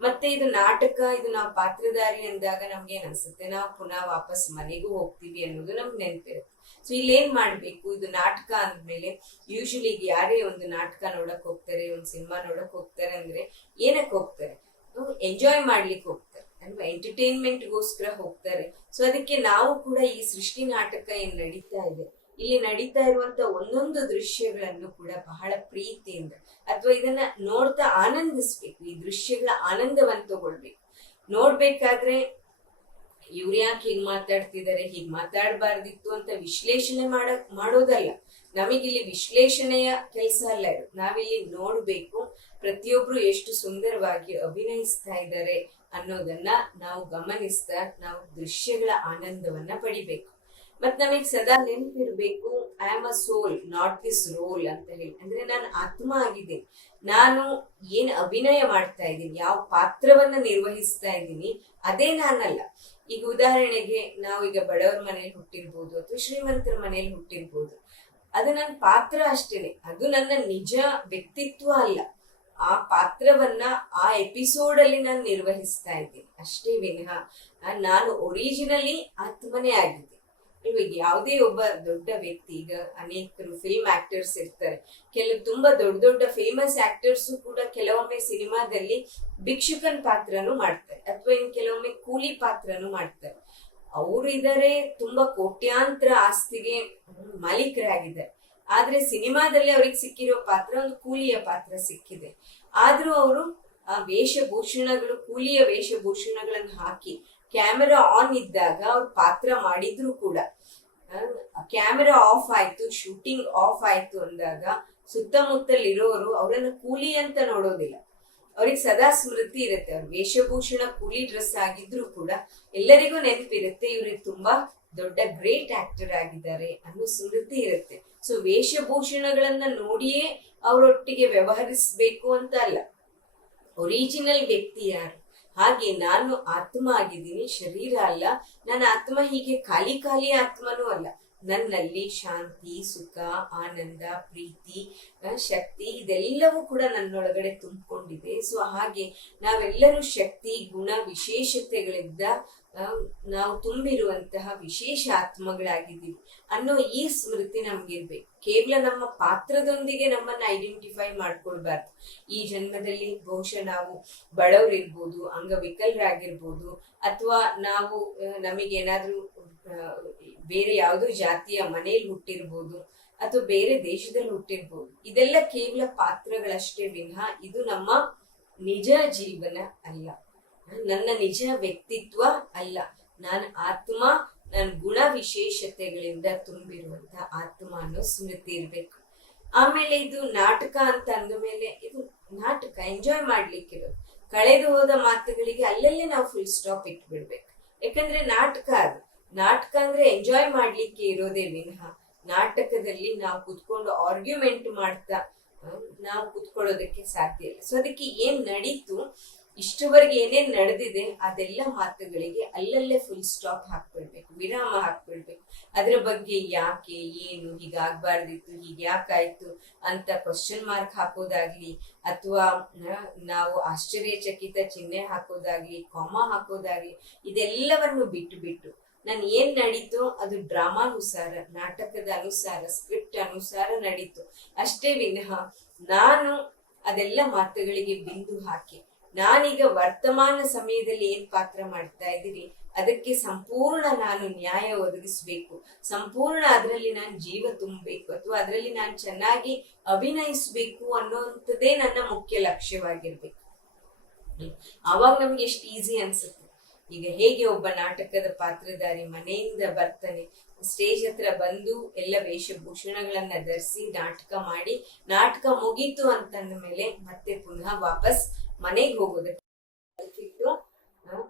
ಮತ್ತೆ ಇದು ನಾಟಕ, ಇದು ನಾವು ಪಾತ್ರಧಾರಿ ಅಂದಾಗ ನಮ್ಗೆ ಏನ್ ಅನ್ಸುತ್ತೆ, ನಾವು ಪುನಃ ವಾಪಸ್ ಮನೆಗೂ ಹೋಗ್ತೀವಿ ಅನ್ನೋದು ನಮ್ಗೆ ನೆನಪಿರುತ್ತೆ. ಸೊ ಇಲ್ಲಿ ಏನ್ ಮಾಡ್ಬೇಕು, ಇದು ನಾಟಕ ಅಂದ್ಮೇಲೆ ಯೂಶಲಿ ಯಾರೇ ಒಂದು ನಾಟಕ ನೋಡಕ್ ಹೋಗ್ತಾರೆ, ಒಂದು ಸಿನಿಮಾ ನೋಡಕ್ ಹೋಗ್ತಾರೆ ಅಂದ್ರೆ ಏನಕ್ಕೆ ಹೋಗ್ತಾರೆ? ಎಂಜಾಯ್ ಮಾಡ್ಲಿಕ್ಕೆ ಹೋಗ್ತಾರೆ ಅಲ್ವಾ, ಎಂಟರ್ಟೈನ್ಮೆಂಟ್ಗೋಸ್ಕರ ಹೋಗ್ತಾರೆ. ಸೊ ಅದಕ್ಕೆ ನಾವು ಕೂಡ ಈ ಸೃಷ್ಟಿ ನಾಟಕ ಏನ್ ನಡೀತಾ ಇದೆ, ಇಲ್ಲಿ ನಡೀತಾ ಇರುವಂತ ಒಂದೊಂದು ದೃಶ್ಯಗಳನ್ನು ಕೂಡ ಬಹಳ ಪ್ರೀತಿಯಿಂದ, ಅಥವಾ ಇದನ್ನ ನೋಡ್ತಾ ಆನಂದಿಸ್ಬೇಕು. ಈ ದೃಶ್ಯಗಳ ಆನಂದವನ್ನು ತಗೊಳ್ಬೇಕು. ನೋಡ್ಬೇಕಾದ್ರೆ ಇವ್ರು ಯಾಕೆ ಹೀಗ್ ಮಾತಾಡ್ತಿದ್ದಾರೆ, ಹೀಗ್ ಮಾತಾಡಬಾರ್ದಿತ್ತು ಅಂತ ವಿಶ್ಲೇಷಣೆ ಮಾಡೋದಲ್ಲ. ನಮಗಿಲ್ಲಿ ವಿಶ್ಲೇಷಣೆಯ ಕೆಲಸ ಅಲ್ಲ ಇದು. ನಾವಿಲ್ಲಿ ನೋಡ್ಬೇಕು, ಪ್ರತಿಯೊಬ್ರು ಎಷ್ಟು ಸುಂದರವಾಗಿ ಅಭಿನಯಿಸ್ತಾ ಇದ್ದಾರೆ ಅನ್ನೋದನ್ನ ನಾವು ಗಮನಿಸ್ತಾ ನಾವು ದೃಶ್ಯಗಳ ಆನಂದವನ್ನ ಪಡಿಬೇಕು. ಮತ್ ನಮಗ್ ಸದಾ ನೆನಪಿರ್ಬೇಕು, I am a soul, not this role ಅಂತ ಹೇಳಿ. ಅಂದ್ರೆ ನಾನು ಆತ್ಮ ಆಗಿದ್ದೀನಿ, ನಾನು ಏನ್ ಅಭಿನಯ ಮಾಡ್ತಾ ಇದ್ದೀನಿ, ಯಾವ ಪಾತ್ರವನ್ನ ನಿರ್ವಹಿಸ್ತಾ ಇದ್ದೀನಿ ಅದೇ ನಾನಲ್ಲ. ಈಗ ಉದಾಹರಣೆಗೆ ನಾವೀಗ ಬಡವರ ಮನೇಲಿ ಹುಟ್ಟಿರ್ಬೋದು ಅಥವಾ ಶ್ರೀಮಂತರ ಮನೇಲಿ ಹುಟ್ಟಿರ್ಬೋದು, ಅದು ನನ್ನ ಪಾತ್ರ ಅಷ್ಟೇನೆ, ಅದು ನನ್ನ ನಿಜ ವ್ಯಕ್ತಿತ್ವ ಅಲ್ಲ. ಆ ಪಾತ್ರವನ್ನ ಆ ಎಪಿಸೋಡ್ ಅಲ್ಲಿ ನಾನು ನಿರ್ವಹಿಸ್ತಾ ಇದ್ದೀನಿ ಅಷ್ಟೇ ವಿನಃ ನಾನು ಒರಿಜಿನಲಿ ಆತ್ಮನೇ ಆಗಿದ್ದೆ. ಇವಾಗ ಯಾವುದೇ ಒಬ್ಬ ದೊಡ್ಡ ವ್ಯಕ್ತಿ, ಈಗ ಅನೇಕರು ಫಿಲ್ಮ್ ಆಕ್ಟರ್ಸ್ ಇರ್ತಾರೆ, ತುಂಬಾ ದೊಡ್ಡ ದೊಡ್ಡ ಫೇಮಸ್ ಆಕ್ಟರ್ಸ್ ಕೂಡ ಕೆಲವೊಮ್ಮೆ ಸಿನಿಮಾದಲ್ಲಿ ಭಿಕ್ಷುಕನ್ ಪಾತ್ರನೂ ಮಾಡ್ತಾರೆ, ಅಥವಾ ಇನ್ ಕೆಲವೊಮ್ಮೆ ಕೂಲಿ ಪಾತ್ರನೂ ಮಾಡ್ತಾರೆ. ಅವ್ರು ಇದಾರೆ, ತುಂಬಾ ಕೋಟ್ಯಾಂತರ ಆಸ್ತಿಗೆ ಮಾಲೀಕರಾಗಿದ್ದಾರೆ. ಆದ್ರೆ ಸಿನಿಮಾದಲ್ಲಿ ಅವ್ರಿಗೆ ಸಿಕ್ಕಿರೋ ಪಾತ್ರ ಒಂದು ಕೂಲಿಯ ಪಾತ್ರ ಸಿಕ್ಕಿದೆ. ಆದ್ರೂ ಅವರು ಆ ವೇಷಭೂಷಣಗಳು, ಕೂಲಿಯ ವೇಷಭೂಷಣಗಳನ್ನು ಹಾಕಿ ಕ್ಯಾಮೆರಾ ಆನ್ ಇದ್ದಾಗ ಅವ್ರ ಪಾತ್ರ ಮಾಡಿದ್ರು ಕೂಡ ಕ್ಯಾಮೆರಾ ಆಫ್ ಆಯ್ತು, ಶೂಟಿಂಗ್ ಆಫ್ ಆಯ್ತು ಅಂದಾಗ ಸುತ್ತಮುತ್ತಲಿರೋರು ಅವರನ್ನ ಕೂಲಿ ಅಂತ ನೋಡೋದಿಲ್ಲ. ಅವ್ರಿಗೆ ಸದಾ ಸ್ಮೃತಿ ಇರುತ್ತೆ, ಅವ್ರ ವೇಷಭೂಷಣ ಕೂಲಿ ಡ್ರೆಸ್ ಆಗಿದ್ರು ಕೂಡ ಎಲ್ಲರಿಗೂ ನೆನಪಿರುತ್ತೆ, ಇವ್ರಿಗೆ ತುಂಬಾ ದೊಡ್ಡ ಗ್ರೇಟ್ ಆಕ್ಟರ್ ಆಗಿದ್ದಾರೆ ಅನ್ನೋ ಸ್ಮೃತಿ ಇರುತ್ತೆ. ಸೊ ವೇಷಭೂಷಣಗಳನ್ನ ನೋಡಿಯೇ ಅವರೊಟ್ಟಿಗೆ ವ್ಯವಹರಿಸ್ಬೇಕು ಅಂತ ಅಲ್ಲ, ಒರಿಜಿನಲ್ ವ್ಯಕ್ತಿ ಯಾರು, ಹಾಗೆ ನಾನು ಆತ್ಮ ಆಗಿದ್ದೀನಿ, ಶರೀರ ಅಲ್ಲ. ನನ್ನ ಆತ್ಮ ಹೀಗೆ ಖಾಲಿ ಖಾಲಿ ಆತ್ಮನೂ ಅಲ್ಲ. ನನ್ನಲ್ಲಿ ಶಾಂತಿ, ಸುಖ, ಆನಂದ, ಪ್ರೀತಿ, ಶಕ್ತಿ ಇದೆಲ್ಲವೂ ಕೂಡ ನನ್ನೊಳಗಡೆ ತುಂಬಿಕೊಂಡಿದೆ. ಸೊ ಹಾಗೆ ನಾವೆಲ್ಲರೂ ಶಕ್ತಿ, ಗುಣ, ವಿಶೇಷತೆಗಳಿಂದ ನಾವು ತುಂಬಿರುವಂತಹ ವಿಶೇಷ ಆತ್ಮಗಳಾಗಿದ್ದೀವಿ ಅನ್ನೋ ಈ ಸ್ಮೃತಿ ನಮ್ಗಿರ್ಬೇಕು. ಕೇವಲ ನಮ್ಮ ಪಾತ್ರದೊಂದಿಗೆ ನಮ್ಮನ್ನ ಐಡೆಂಟಿಫೈ ಮಾಡ್ಕೊಳ್ಬಾರ್ದು. ಈ ಜನ್ಮದಲ್ಲಿ ಬಹುಶಃ ನಾವು ಬಡವರಿರ್ಬೋದು, ಅಂಗವಿಕಲರಾಗಿರ್ಬೋದು, ಅಥವಾ ನಾವು ನಮಗೇನಾದ್ರೂ ಬೇರೆ ಯಾವುದೋ ಜಾತಿಯ ಮನೆಯಲ್ಲಿ ಹುಟ್ಟಿರ್ಬೋದು, ಅಥವಾ ಬೇರೆ ದೇಶದಲ್ಲಿ ಹುಟ್ಟಿರ್ಬೋದು. ಇದೆಲ್ಲ ಕೇವಲ ಪಾತ್ರಗಳಷ್ಟೇ ವಿನಃ ಇದು ನಮ್ಮ ನಿಜ ಜೀವನ ಅಲ್ಲ, ನನ್ನ ನಿಜ ವ್ಯಕ್ತಿತ್ವ ಅಲ್ಲ. ನಾನು ಆತ್ಮ, ನನ್ನ ಗುಣ ವಿಶೇಷತೆಗಳಿಂದ ತುಂಬಿರುವಂತ ಆತ್ಮ ಅನ್ನೋ ಸ್ಮೃತಿ ಇರ್ಬೇಕು. ಆಮೇಲೆ ಇದು ನಾಟಕ ಅಂತ ಅಂದ ಮೇಲೆ ಇದು ನಾಟಕ, ಎಂಜಾಯ್ ಮಾಡ್ಲಿಕ್ಕಿರೋದು. ಕಳೆದು ಹೋದ ಮಾತುಗಳಿಗೆ ಅಲ್ಲಲ್ಲೇ ನಾವು ಫುಲ್ ಸ್ಟಾಪ್ ಇಟ್ಬಿಡ್ಬೇಕು. ಯಾಕಂದ್ರೆ ನಾಟಕ ಅದು. ನಾಟಕ ಅಂದ್ರೆ ಎಂಜಾಯ್ ಮಾಡ್ಲಿಕ್ಕೆ ಇರೋದೇ ವಿನಃ ನಾಟಕದಲ್ಲಿ ನಾವು ಕುತ್ಕೊಂಡು ಆರ್ಗ್ಯುಮೆಂಟ್ ಮಾಡ್ತಾ ನಾವು ಕುತ್ಕೊಳ್ಳೋದಕ್ಕೆ ಸಾಧ್ಯ ಇಲ್ಲ. ಸೊ ಅದಕ್ಕೆ ಏನ್ ನಡೀತು, ಇಷ್ಟವರೆಗೆ ಏನೇನ್ ನಡೆದಿದೆ ಅದೆಲ್ಲ ಮಾತುಗಳಿಗೆ ಅಲ್ಲಲ್ಲೇ ಫುಲ್ ಸ್ಟಾಪ್ ಹಾಕ್ಬಿಡ್ಬೇಕು, ವಿರಾಮ ಹಾಕ್ಬಿಡ್ಬೇಕು. ಅದ್ರ ಬಗ್ಗೆ ಯಾಕೆ, ಏನು, ಹೀಗಾಗ್ಬಾರ್ದಿತ್ತು, ಹೀಗೆ ಯಾಕಾಯ್ತು ಅಂತ ಕ್ವಶನ್ ಮಾರ್ಕ್ ಹಾಕೋದಾಗ್ಲಿ, ಅಥವಾ ನಾವು ಆಶ್ಚರ್ಯಚಕಿತ ಚಿಹ್ನೆ ಹಾಕೋದಾಗ್ಲಿ, ಕಾಮ ಹಾಕೋದಾಗ್ಲಿ, ಇದೆಲ್ಲವನ್ನು ಬಿಟ್ಟು ಬಿಟ್ಟು ನಾನು ಏನ್ ನಡೀತು ಅದು ಡ್ರಾಮಾನುಸಾರ, ನಾಟಕದ ಅನುಸಾರ, ಸ್ಕ್ರಿಪ್ಟ್ ಅನುಸಾರ ನಡೀತು ಅಷ್ಟೇ ವಿನಃ ನಾನು ಅದೆಲ್ಲ ಮಾತುಗಳಿಗೆ ಬಿಂದು ಹಾಕಿ ನಾನೀಗ ವರ್ತಮಾನ ಸಮಯದಲ್ಲಿ ಏನ್ ಪಾತ್ರ ಮಾಡ್ತಾ ಇದ್ದೀರಿ ಅದಕ್ಕೆ ಸಂಪೂರ್ಣ ನಾನು ನ್ಯಾಯ ಒದಗಿಸ್ಬೇಕು, ಸಂಪೂರ್ಣ ಅದರಲ್ಲಿ ನಾನು ಜೀವ ತುಂಬಬೇಕು, ಅಥವಾ ಅದರಲ್ಲಿ ನಾನು ಚೆನ್ನಾಗಿ ಅಭಿನಯಿಸ್ಬೇಕು ಅನ್ನೋಂಥದ್ದೇ ನನ್ನ ಮುಖ್ಯ ಲಕ್ಷ್ಯವಾಗಿರ್ಬೇಕು. ಅವಾಗ ನಮ್ಗೆ ಎಷ್ಟು ಈಸಿ ಅನ್ಸುತ್ತೆ. ಈಗ ಹೇಗೆ ಒಬ್ಬ ನಾಟಕದ ಪಾತ್ರಧಾರಿ ಮನೆಯಿಂದ ಬರ್ತಾನೆ, ಸ್ಟೇಜ್ ಹತ್ರ ಬಂದು ಎಲ್ಲ ವೇಷಭೂಷಣಗಳನ್ನ ಧರಿಸಿ ನಾಟಕ ಮಾಡಿ, ನಾಟಕ ಮುಗೀತು ಅಂತಂದ ಮೇಲೆ ಮತ್ತೆ ಪುನಃ ವಾಪಸ್ ಮನೆಗೆ ಹೋಗೋದಕ್ಕೆ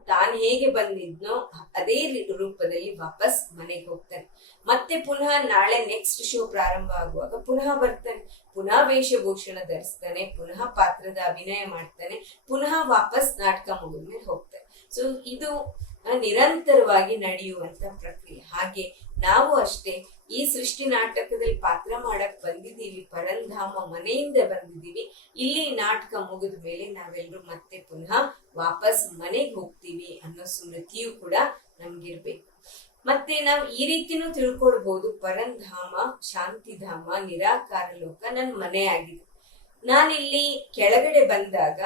ತಾನು ಹೇಗೆ ಬಂದಿದ್ನೋ ಅದೇ ರೂಪದಲ್ಲಿ ವಾಪಸ್ ಮನೆಗೆ ಹೋಗ್ತಾನೆ. ಮತ್ತೆ ಪುನಃ ನಾಳೆ ನೆಕ್ಸ್ಟ್ ಶೋ ಪ್ರಾರಂಭ ಆಗುವಾಗ ಪುನಃ ಬರ್ತಾನೆ, ಪುನಃ ವೇಷಭೂಷಣ ಧರಿಸ್ತಾನೆ, ಪುನಃ ಪಾತ್ರದ ಅಭಿನಯ ಮಾಡ್ತಾನೆ, ಪುನಃ ವಾಪಸ್ ನಾಟಕ ಮುಗಿದ್ಮೇಲೆ ಹೋಗ್ತಾನೆ. ಸೊ ಇದು ನಿರಂತರವಾಗಿ ನಡೆಯುವಂತ ಪ್ರಕ್ರಿಯೆ. ಹಾಗೆ ನಾವು ಅಷ್ಟೇ ಈ ಸೃಷ್ಟಿ ನಾಟಕದಲ್ಲಿ ಪಾತ್ರ ಮಾಡಕ್ ಬಂದಿದ್ದೀವಿ, ಪರಂಧಾಮ ಮನೆಯಿಂದ ಬಂದಿದ್ದೀವಿ. ಇಲ್ಲಿ ನಾಟಕ ಮುಗಿದ ಮೇಲೆ ನಾವೆಲ್ಲರೂ ಮತ್ತೆ ಪುನಃ ವಾಪಸ್ ಮನೆಗೆ ಹೋಗ್ತೀವಿ ಅನ್ನೋ ಸ್ಮೃತಿಯು ಕೂಡ ನಮ್ಗಿರ್ಬೇಕು. ಮತ್ತೆ ನಾವು ಈ ರೀತಿನೂ ತಿಳ್ಕೊಳ್ಬಹುದು, ಪರಂಧಾಮ, ಶಾಂತಿಧಾಮ, ನಿರಾಕಾರ ಲೋಕ ನನ್ ಮನೆ ಆಗಿದೆ. ನಾನಿಲ್ಲಿ ಕೆಳಗಡೆ ಬಂದಾಗ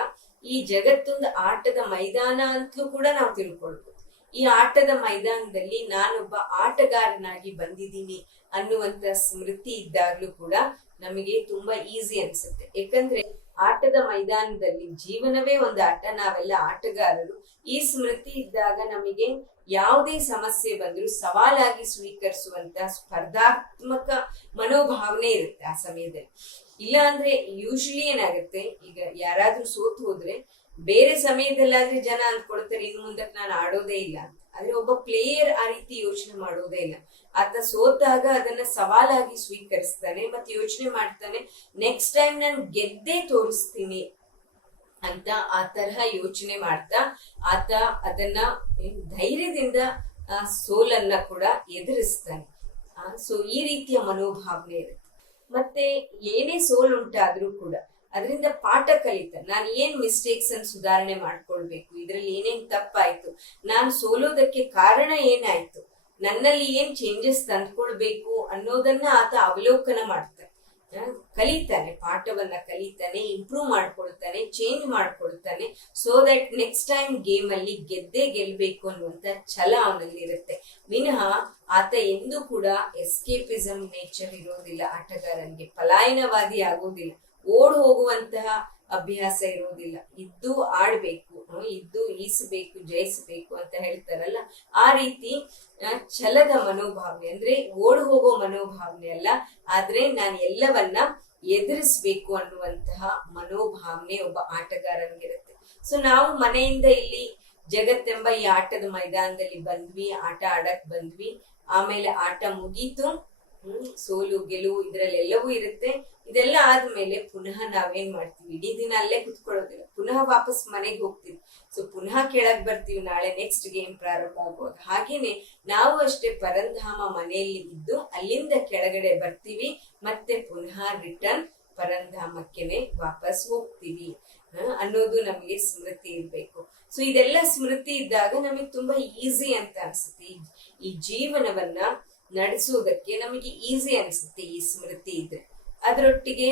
ಈ ಜಗತ್ತೊಂದು ಆಟದ ಮೈದಾನ ಅಂತಲೂ ಕೂಡ ನಾವು ತಿಳ್ಕೊಳ್ಬಹುದು. ಈ ಆಟದ ಮೈದಾನದಲ್ಲಿ ನಾನೊಬ್ಬ ಆಟಗಾರನಾಗಿ ಬಂದಿದ್ದೀನಿ ಅನ್ನುವಂತ ಸ್ಮೃತಿ ಇದ್ದಾಗ್ಲೂ ಕೂಡ ನಮಗೆ ತುಂಬಾ ಈಸಿ ಅನ್ಸುತ್ತೆ. ಯಾಕಂದ್ರೆ ಆಟದ ಮೈದಾನದಲ್ಲಿ ಜೀವನವೇ ಒಂದು ಆಟ, ನಾವೆಲ್ಲ ಆಟಗಾರರು. ಈ ಸ್ಮೃತಿ ಇದ್ದಾಗ ನಮಗೆ ಯಾವುದೇ ಸಮಸ್ಯೆ ಬಂದ್ರು ಸವಾಲಾಗಿ ಸ್ವೀಕರಿಸುವಂತ ಸ್ಪರ್ಧಾತ್ಮಕ ಮನೋಭಾವನೆ ಇರುತ್ತೆ ಆ ಸಮಯದಲ್ಲಿ. ಇಲ್ಲ ಅಂದ್ರೆ ಯೂಶಲಿ ಏನಾಗುತ್ತೆ, ಈಗ ಯಾರಾದ್ರೂ ಸೋತು ಹೋದ್ರೆ ಬೇರೆ ಸಮಯದಲ್ಲಾದ್ರೆ ಜನ ಅಂದ್ಕೊಳ್ತಾರೆ ಇನ್ನು ಮುಂದಕ್ಕೆ ನಾನು ಆಡೋದೇ ಇಲ್ಲ ಅಂತ. ಆದ್ರೆ ಒಬ್ಬ ಪ್ಲೇಯರ್ ಆ ರೀತಿ ಯೋಚನೆ ಮಾಡೋದೇ ಇಲ್ಲ. ಆತ ಸೋತಾಗ ಅದನ್ನ ಸವಾಲಾಗಿ ಸ್ವೀಕರಿಸ್ತಾನೆ, ಮತ್ತೆ ಯೋಚನೆ ಮಾಡ್ತಾನೆ ನೆಕ್ಸ್ಟ್ ಟೈಮ್ ನಾನು ಗೆದ್ದೇ ತೋರಿಸ್ತೀನಿ ಅಂತ ಆ ತರಹ ಯೋಚನೆ ಮಾಡ್ತಾ ಆತ ಅದನ್ನ ಧೈರ್ಯದಿಂದ ಸೋಲನ್ನ ಕೂಡ ಎದುರಿಸ್ತಾನೆ. ಸೊ ಈ ರೀತಿಯ ಮನೋಭಾವನೆ ಇರುತ್ತೆ. ಮತ್ತೆ ಏನೇ ಸೋಲುಂಟಾದ್ರೂ ಕೂಡ ಅದರಿಂದ ಪಾಠ ಕಲಿತ ನಾನು ಏನ್ ಮಿಸ್ಟೇಕ್ಸ್ ಅನ್ನು ಸುಧಾರಣೆ ಮಾಡ್ಕೊಳ್ಬೇಕು, ಇದ್ರಲ್ಲಿ ಏನೇನ್ ತಪ್ಪಾಯ್ತು, ನಾನು ಸೋಲೋದಕ್ಕೆ ಕಾರಣ ಏನಾಯ್ತು, ನನ್ನಲ್ಲಿ ಏನ್ ಚೇಂಜಸ್ ತಂದ್ಕೊಳ್ಬೇಕು ಅನ್ನೋದನ್ನ ಆತ ಅವಲೋಕನ ಮಾಡ್ತಾನೆ, ಕಲಿತಾನೆ, ಪಾಠವನ್ನ ಕಲಿತಾನೆ, ಇಂಪ್ರೂವ್ ಮಾಡ್ಕೊಳ್ತಾನೆ, ಚೇಂಜ್ ಮಾಡ್ಕೊಳ್ತಾನೆ. So that next time game ಅಲ್ಲಿ ಗೆದ್ದೇ ಗೆಲ್ಬೇಕು ಅನ್ನುವಂತ ಛಲ ಅವನಲ್ಲಿ ಇರುತ್ತೆ. ವಿನಃ ಆತ ಎಂದೂ ಕೂಡ ಎಸ್ಕೇಪಿಸಮ್ ನೇಚರ್ ಇರೋದಿಲ್ಲ. ಆಟಗಾರನಿಗೆ ಪಲಾಯನವಾದಿ ಆಗೋದಿಲ್ಲ, ಓಡ್ ಹೋಗುವಂತಹ ಅಭ್ಯಾಸ ಇರೋದಿಲ್ಲ. ಇದ್ದು ಆಡ್ಬೇಕು, ಇದ್ದು ಈಸಬೇಕು, ಜಯಿಸಬೇಕು ಅಂತ ಹೇಳ್ತಾರಲ್ಲ, ಆ ರೀತಿ ಛಲದ ಮನೋಭಾವನೆ, ಅಂದ್ರೆ ಓಡ್ ಹೋಗೋ ಮನೋಭಾವನೆ ಅಲ್ಲ, ಆದ್ರೆ ನಾನು ಎಲ್ಲವನ್ನ ಎದುರಿಸ್ಬೇಕು ಅನ್ನುವಂತಹ ಮನೋಭಾವನೆ ಒಬ್ಬ ಆಟಗಾರನಿಗಿರುತ್ತೆ. ಸೊ ನಾವು ಮನೆಯಿಂದ ಇಲ್ಲಿ ಜಗತ್ತೆಂಬ ಈ ಆಟದ ಮೈದಾನದಲ್ಲಿ ಬಂದ್ವಿ, ಆಟ ಆಡಕ್ ಬಂದ್ವಿ, ಆಮೇಲೆ ಆಟ ಮುಗೀತು, ಸೋಲು ಗೆಲುವು ಇದ್ರಲ್ಲೆಲ್ಲವೂ ಇರುತ್ತೆ. ಇದೆಲ್ಲ ಆದ್ಮೇಲೆ ಪುನಃ ನಾವೇನ್ ಮಾಡ್ತೀವಿ, ಇಡೀ ದಿನ ಅಲ್ಲೇ ಕುತ್ಕೊಳ್ಳೋದಿಲ್ಲ, ಪುನಃ ವಾಪಸ್ ಮನೆಗೆ ಹೋಗ್ತೀವಿ. ಸೊ ಪುನಃ ಕೆಳಗ್ ಬರ್ತೀವಿ ನಾಳೆ ನೆಕ್ಸ್ಟ್ ಗೇಮ್ ಪ್ರಾರಂಭ ಆಗುವಾಗ. ಹಾಗೇನೆ ನಾವು ಅಷ್ಟೇ ಪರಂಧಾಮ ಮನೆಯಲ್ಲಿ ಇದ್ದು ಅಲ್ಲಿಂದ ಕೆಳಗಡೆ ಬರ್ತೀವಿ, ಮತ್ತೆ ಪುನಃ ರಿಟರ್ನ್ ಪರಂಧಾಮಕ್ಕೆನೆ ವಾಪಸ್ ಹೋಗ್ತೀವಿ ಅನ್ನೋದು ನಮಗೆ ಸ್ಮೃತಿ ಇರ್ಬೇಕು. ಸೊ ಇದೆಲ್ಲ ಸ್ಮೃತಿ ಇದ್ದಾಗ ನಮಗೆ ತುಂಬಾ ಈಸಿ ಅಂತ ಅನ್ಸುತ್ತೆ. ಈ ಜೀವನವನ್ನ ನಡೆಸುವುದಕ್ಕೆ ನಮಗೆ ಈಸಿ ಅನ್ಸುತ್ತೆ ಈ ಸ್ಮೃತಿ ಇದ್ರೆ. ಅದರೊಟ್ಟಿಗೆ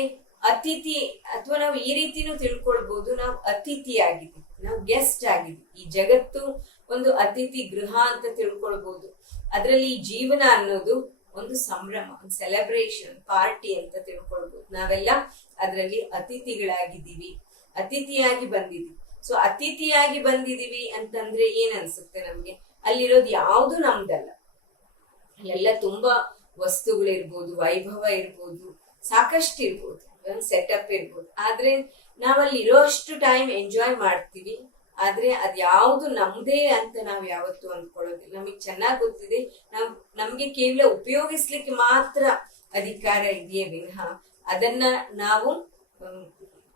ಅತಿಥಿ, ಅಥವಾ ನಾವು ಈ ರೀತಿನೂ ತಿಳ್ಕೊಳ್ಬಹುದು, ನಾವು ಅತಿಥಿ ಆಗಿದ್ವಿ, ನಾವು ಗೆಸ್ಟ್ ಆಗಿದ್ವಿ. ಈ ಜಗತ್ತು ಒಂದು ಅತಿಥಿ ಗೃಹ ಅಂತ ತಿಳ್ಕೊಳ್ಬಹುದು. ಅದರಲ್ಲಿ ಈ ಜೀವನ ಅನ್ನೋದು ಒಂದು ಸಂಭ್ರಮ, ಒಂದು ಸೆಲೆಬ್ರೇಷನ್, ಪಾರ್ಟಿ ಅಂತ ತಿಳ್ಕೊಳ್ಬಹುದು. ನಾವೆಲ್ಲ ಅದರಲ್ಲಿ ಅತಿಥಿಗಳಾಗಿದ್ದೀವಿ, ಅತಿಥಿಯಾಗಿ ಬಂದಿದೀವಿ. ಸೊ ಅತಿಥಿಯಾಗಿ ಬಂದಿದೀವಿ ಅಂತಂದ್ರೆ ಏನ್ ಅನ್ಸುತ್ತೆ ನಮ್ಗೆ, ಅಲ್ಲಿರೋದು ಯಾವುದು ನಮ್ದಲ್ಲ. ಅಲ್ಲೆಲ್ಲ ತುಂಬಾ ವಸ್ತುಗಳಿರ್ಬೋದು, ವೈಭವ ಇರ್ಬೋದು, ಸಾಕಷ್ಟು ಇರ್ಬೋದು, ಸೆಟಪ್ ಇರ್ಬೋದು. ಆದ್ರೆ ನಾವಲ್ಲಿ ಇರೋಷ್ಟು ಟೈಮ್ ಎಂಜಾಯ್ ಮಾಡ್ತೀವಿ. ಆದ್ರೆ ಅದ್ಯಾವುದು ನಮ್ದೇ ಅಂತ ನಾವ್ ಯಾವತ್ತೂ ಅಂದ್ಕೊಳ್ಳೋದಿಲ್ಲ. ನಮಗ್ ಚೆನ್ನಾಗ್ ಗೊತ್ತಿದೆ, ನಮ್ಗೆ ಕೇವಲ ಉಪಯೋಗಿಸ್ಲಿಕ್ಕೆ ಮಾತ್ರ ಅಧಿಕಾರ ಇದೆಯೇ ವಿನಃ ಅದನ್ನ ನಾವು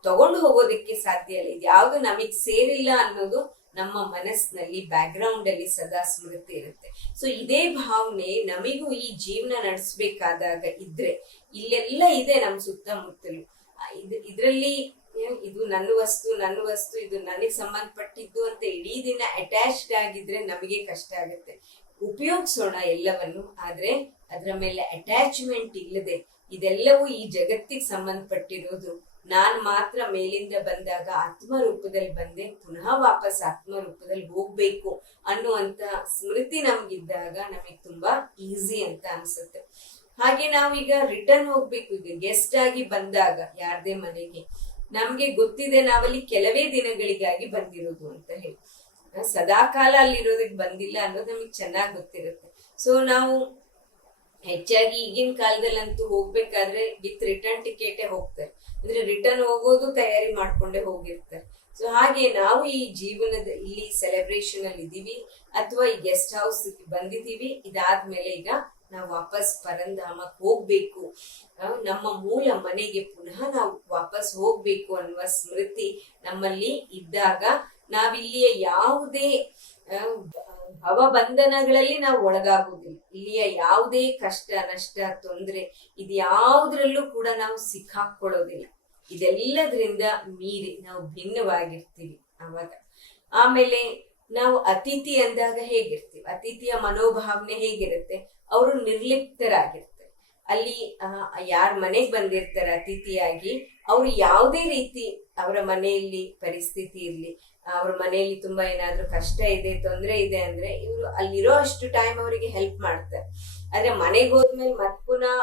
ತಗೊಂಡು ಹೋಗೋದಕ್ಕೆ ಸಾಧ್ಯ ಇಲ್ಲ. ಇದ್ಯಾವುದು ನಮಗ್ ಸೇರಿಲ್ಲ ಅನ್ನೋದು ನಮ್ಮ ಮನಸ್ಸಿನಲ್ಲಿ ಬ್ಯಾಕ್ ಗ್ರೌಂಡ್ ಅಲ್ಲಿ ಸದಾ ಸ್ಮೃತಿ ಇರುತ್ತೆ. ಸೊ ಇದೇ ಭಾವನೆ ನಮಿಗೂ ಈ ಜೀವನ ನಡೆಸ್ಬೇಕಾದಾಗ ಇದ್ರೆ, ಇಲ್ಲೆಲ್ಲ ಇದೆ ನಮ್ ಸುತ್ತಮುತ್ತಲು, ಇದ್ರಲ್ಲಿ ಇದು ನನ್ನ ವಸ್ತು, ಇದು ನನಗೆ ಸಂಬಂಧಪಟ್ಟಿದ್ದು ಅಂತ ಇಡೀ ದಿನ ಅಟ್ಯಾಚ್ಡ್ ಆಗಿದ್ರೆ ನಮಗೆ ಕಷ್ಟ ಆಗುತ್ತೆ. ಉಪಯೋಗಿಸೋಣ ಎಲ್ಲವನ್ನು, ಆದ್ರೆ ಅದರ ಮೇಲೆ ಅಟ್ಯಾಚ್ಮೆಂಟ್ ಇಲ್ಲದೆ, ಇದೆಲ್ಲವೂ ಈ ಜಗತ್ತಿಗೆ ಸಂಬಂಧಪಟ್ಟಿರೋದು, ನಾನ್ ಮಾತ್ರ ಮೇಲಿಂದ ಬಂದಾಗ ಆತ್ಮ ರೂಪದಲ್ಲಿ ಬಂದೆ, ಪುನಃ ವಾಪಸ್ ಆತ್ಮ ರೂಪದಲ್ಲಿ ಹೋಗ್ಬೇಕು ಅನ್ನುವಂತ ಸ್ಮೃತಿ ನಮ್ಗಿದ್ದಾಗ ನಮಗ್ ತುಂಬಾ ಈಸಿ ಅಂತ ಅನ್ಸುತ್ತೆ. ಹಾಗೆ ನಾವೀಗ ರಿಟರ್ನ್ ಹೋಗ್ಬೇಕು. ಈಗ ಗೆಸ್ಟ್ ಆಗಿ ಬಂದಾಗ ಯಾರ್ದೇ ಮನೆಗೆ, ನಮ್ಗೆ ಗೊತ್ತಿದೆ ನಾವಲ್ಲಿ ಕೆಲವೇ ದಿನಗಳಿಗಾಗಿ ಬಂದಿರೋದು ಅಂತ ಹೇಳಿ, ಸದಾಕಾಲ ಅಲ್ಲಿರೋದಕ್ಕೆ ಬಂದಿಲ್ಲ ಅನ್ನೋದು ನಮಗ್ ಚೆನ್ನಾಗಿ ಗೊತ್ತಿರುತ್ತೆ. ಸೊ ನಾವು ಹೆಚ್ಚಾಗಿ ಈಗಿನ ಕಾಲದಲ್ಲಂತೂ ಹೋಗ್ಬೇಕಾದ್ರೆ ವಿತ್ ರಿಟರ್ನ್ ಟಿಕೆಟೇ ಹೋಗ್ತಾರೆ, ಅಂದ್ರೆ ರಿಟರ್ನ್ ಹೋಗೋದು ತಯಾರಿ ಮಾಡ್ಕೊಂಡೇ ಹೋಗಿರ್ತಾರೆ. ಸೊ ಹಾಗೆ ನಾವು ಈ ಜೀವನದ ಇಲ್ಲಿ ಸೆಲೆಬ್ರೇಷನ್ ಅಲ್ಲಿ ಇದೀವಿ, ಅಥವಾ ಈ ಗೆಸ್ಟ್ ಹೌಸ್ ಬಂದಿದೀವಿ. ಇದಾದ್ಮೇಲೆ ಈಗ ನಾವು ವಾಪಸ್ ಪರಂಧಾಮಕ್ಕೆ ಹೋಗ್ಬೇಕು, ನಮ್ಮ ಮೂಲ ಮನೆಗೆ ಪುನಃ ನಾವು ವಾಪಸ್ ಹೋಗ್ಬೇಕು ಅನ್ನುವ ಸ್ಮೃತಿ ನಮ್ಮಲ್ಲಿ ಇದ್ದಾಗ ನಾವಿಲ್ಲಿಯ ಯಾವುದೇ ಭವಬಂಧನಗಳಲ್ಲಿ ನಾವು ಒಳಗಾಗುವುದಿಲ್ಲ. ಇಲ್ಲಿಯ ಯಾವುದೇ ಕಷ್ಟ ನಷ್ಟ ತೊಂದರೆ ಇದ್ಯಾವುದ್ರಲ್ಲೂ ಕೂಡ ನಾವು ಸಿಕ್ಕಾಕೊಳ್ಳೋದಿಲ್ಲ. ಇದೆಲ್ಲದ್ರಿಂದ ಮೀರಿ ನಾವು ಭಿನ್ನವಾಗಿರ್ತೀವಿ ಅವಾಗ. ಆಮೇಲೆ ನಾವು ಅತಿಥಿ ಅಂದಾಗ ಹೇಗಿರ್ತೀವಿ, ಅತಿಥಿಯ ಮನೋಭಾವನೆ ಹೇಗಿರುತ್ತೆ, ಅವರು ನಿರ್ಲಿಪ್ತರಾಗಿರ್ತಾರೆ. ಅಲ್ಲಿ ಯಾರ ಮನೆಗ್ ಬಂದಿರ್ತಾರೆ ಅತಿಥಿಯಾಗಿ, ಅವ್ರು ಯಾವುದೇ ರೀತಿ ಅವರ ಮನೆಯಲ್ಲಿ ಪರಿಸ್ಥಿತಿ ಇರ್ಲಿ, ಅವ್ರ ಮನೆಯಲ್ಲಿ ತುಂಬಾ ಏನಾದ್ರೂ ಕಷ್ಟ ಇದೆ, ತೊಂದರೆ ಇದೆ ಅಂದ್ರೆ ಇವ್ರು ಅಲ್ಲಿರೋ ಅಷ್ಟು ಟೈಮ್ ಅವರಿಗೆ ಹೆಲ್ಪ್ ಮಾಡ್ತಾರೆ. ಆದ್ರೆ ಮನೆಗೆ ಹೋದ್ಮೇಲೆ ಮತ್ ಪುನಃ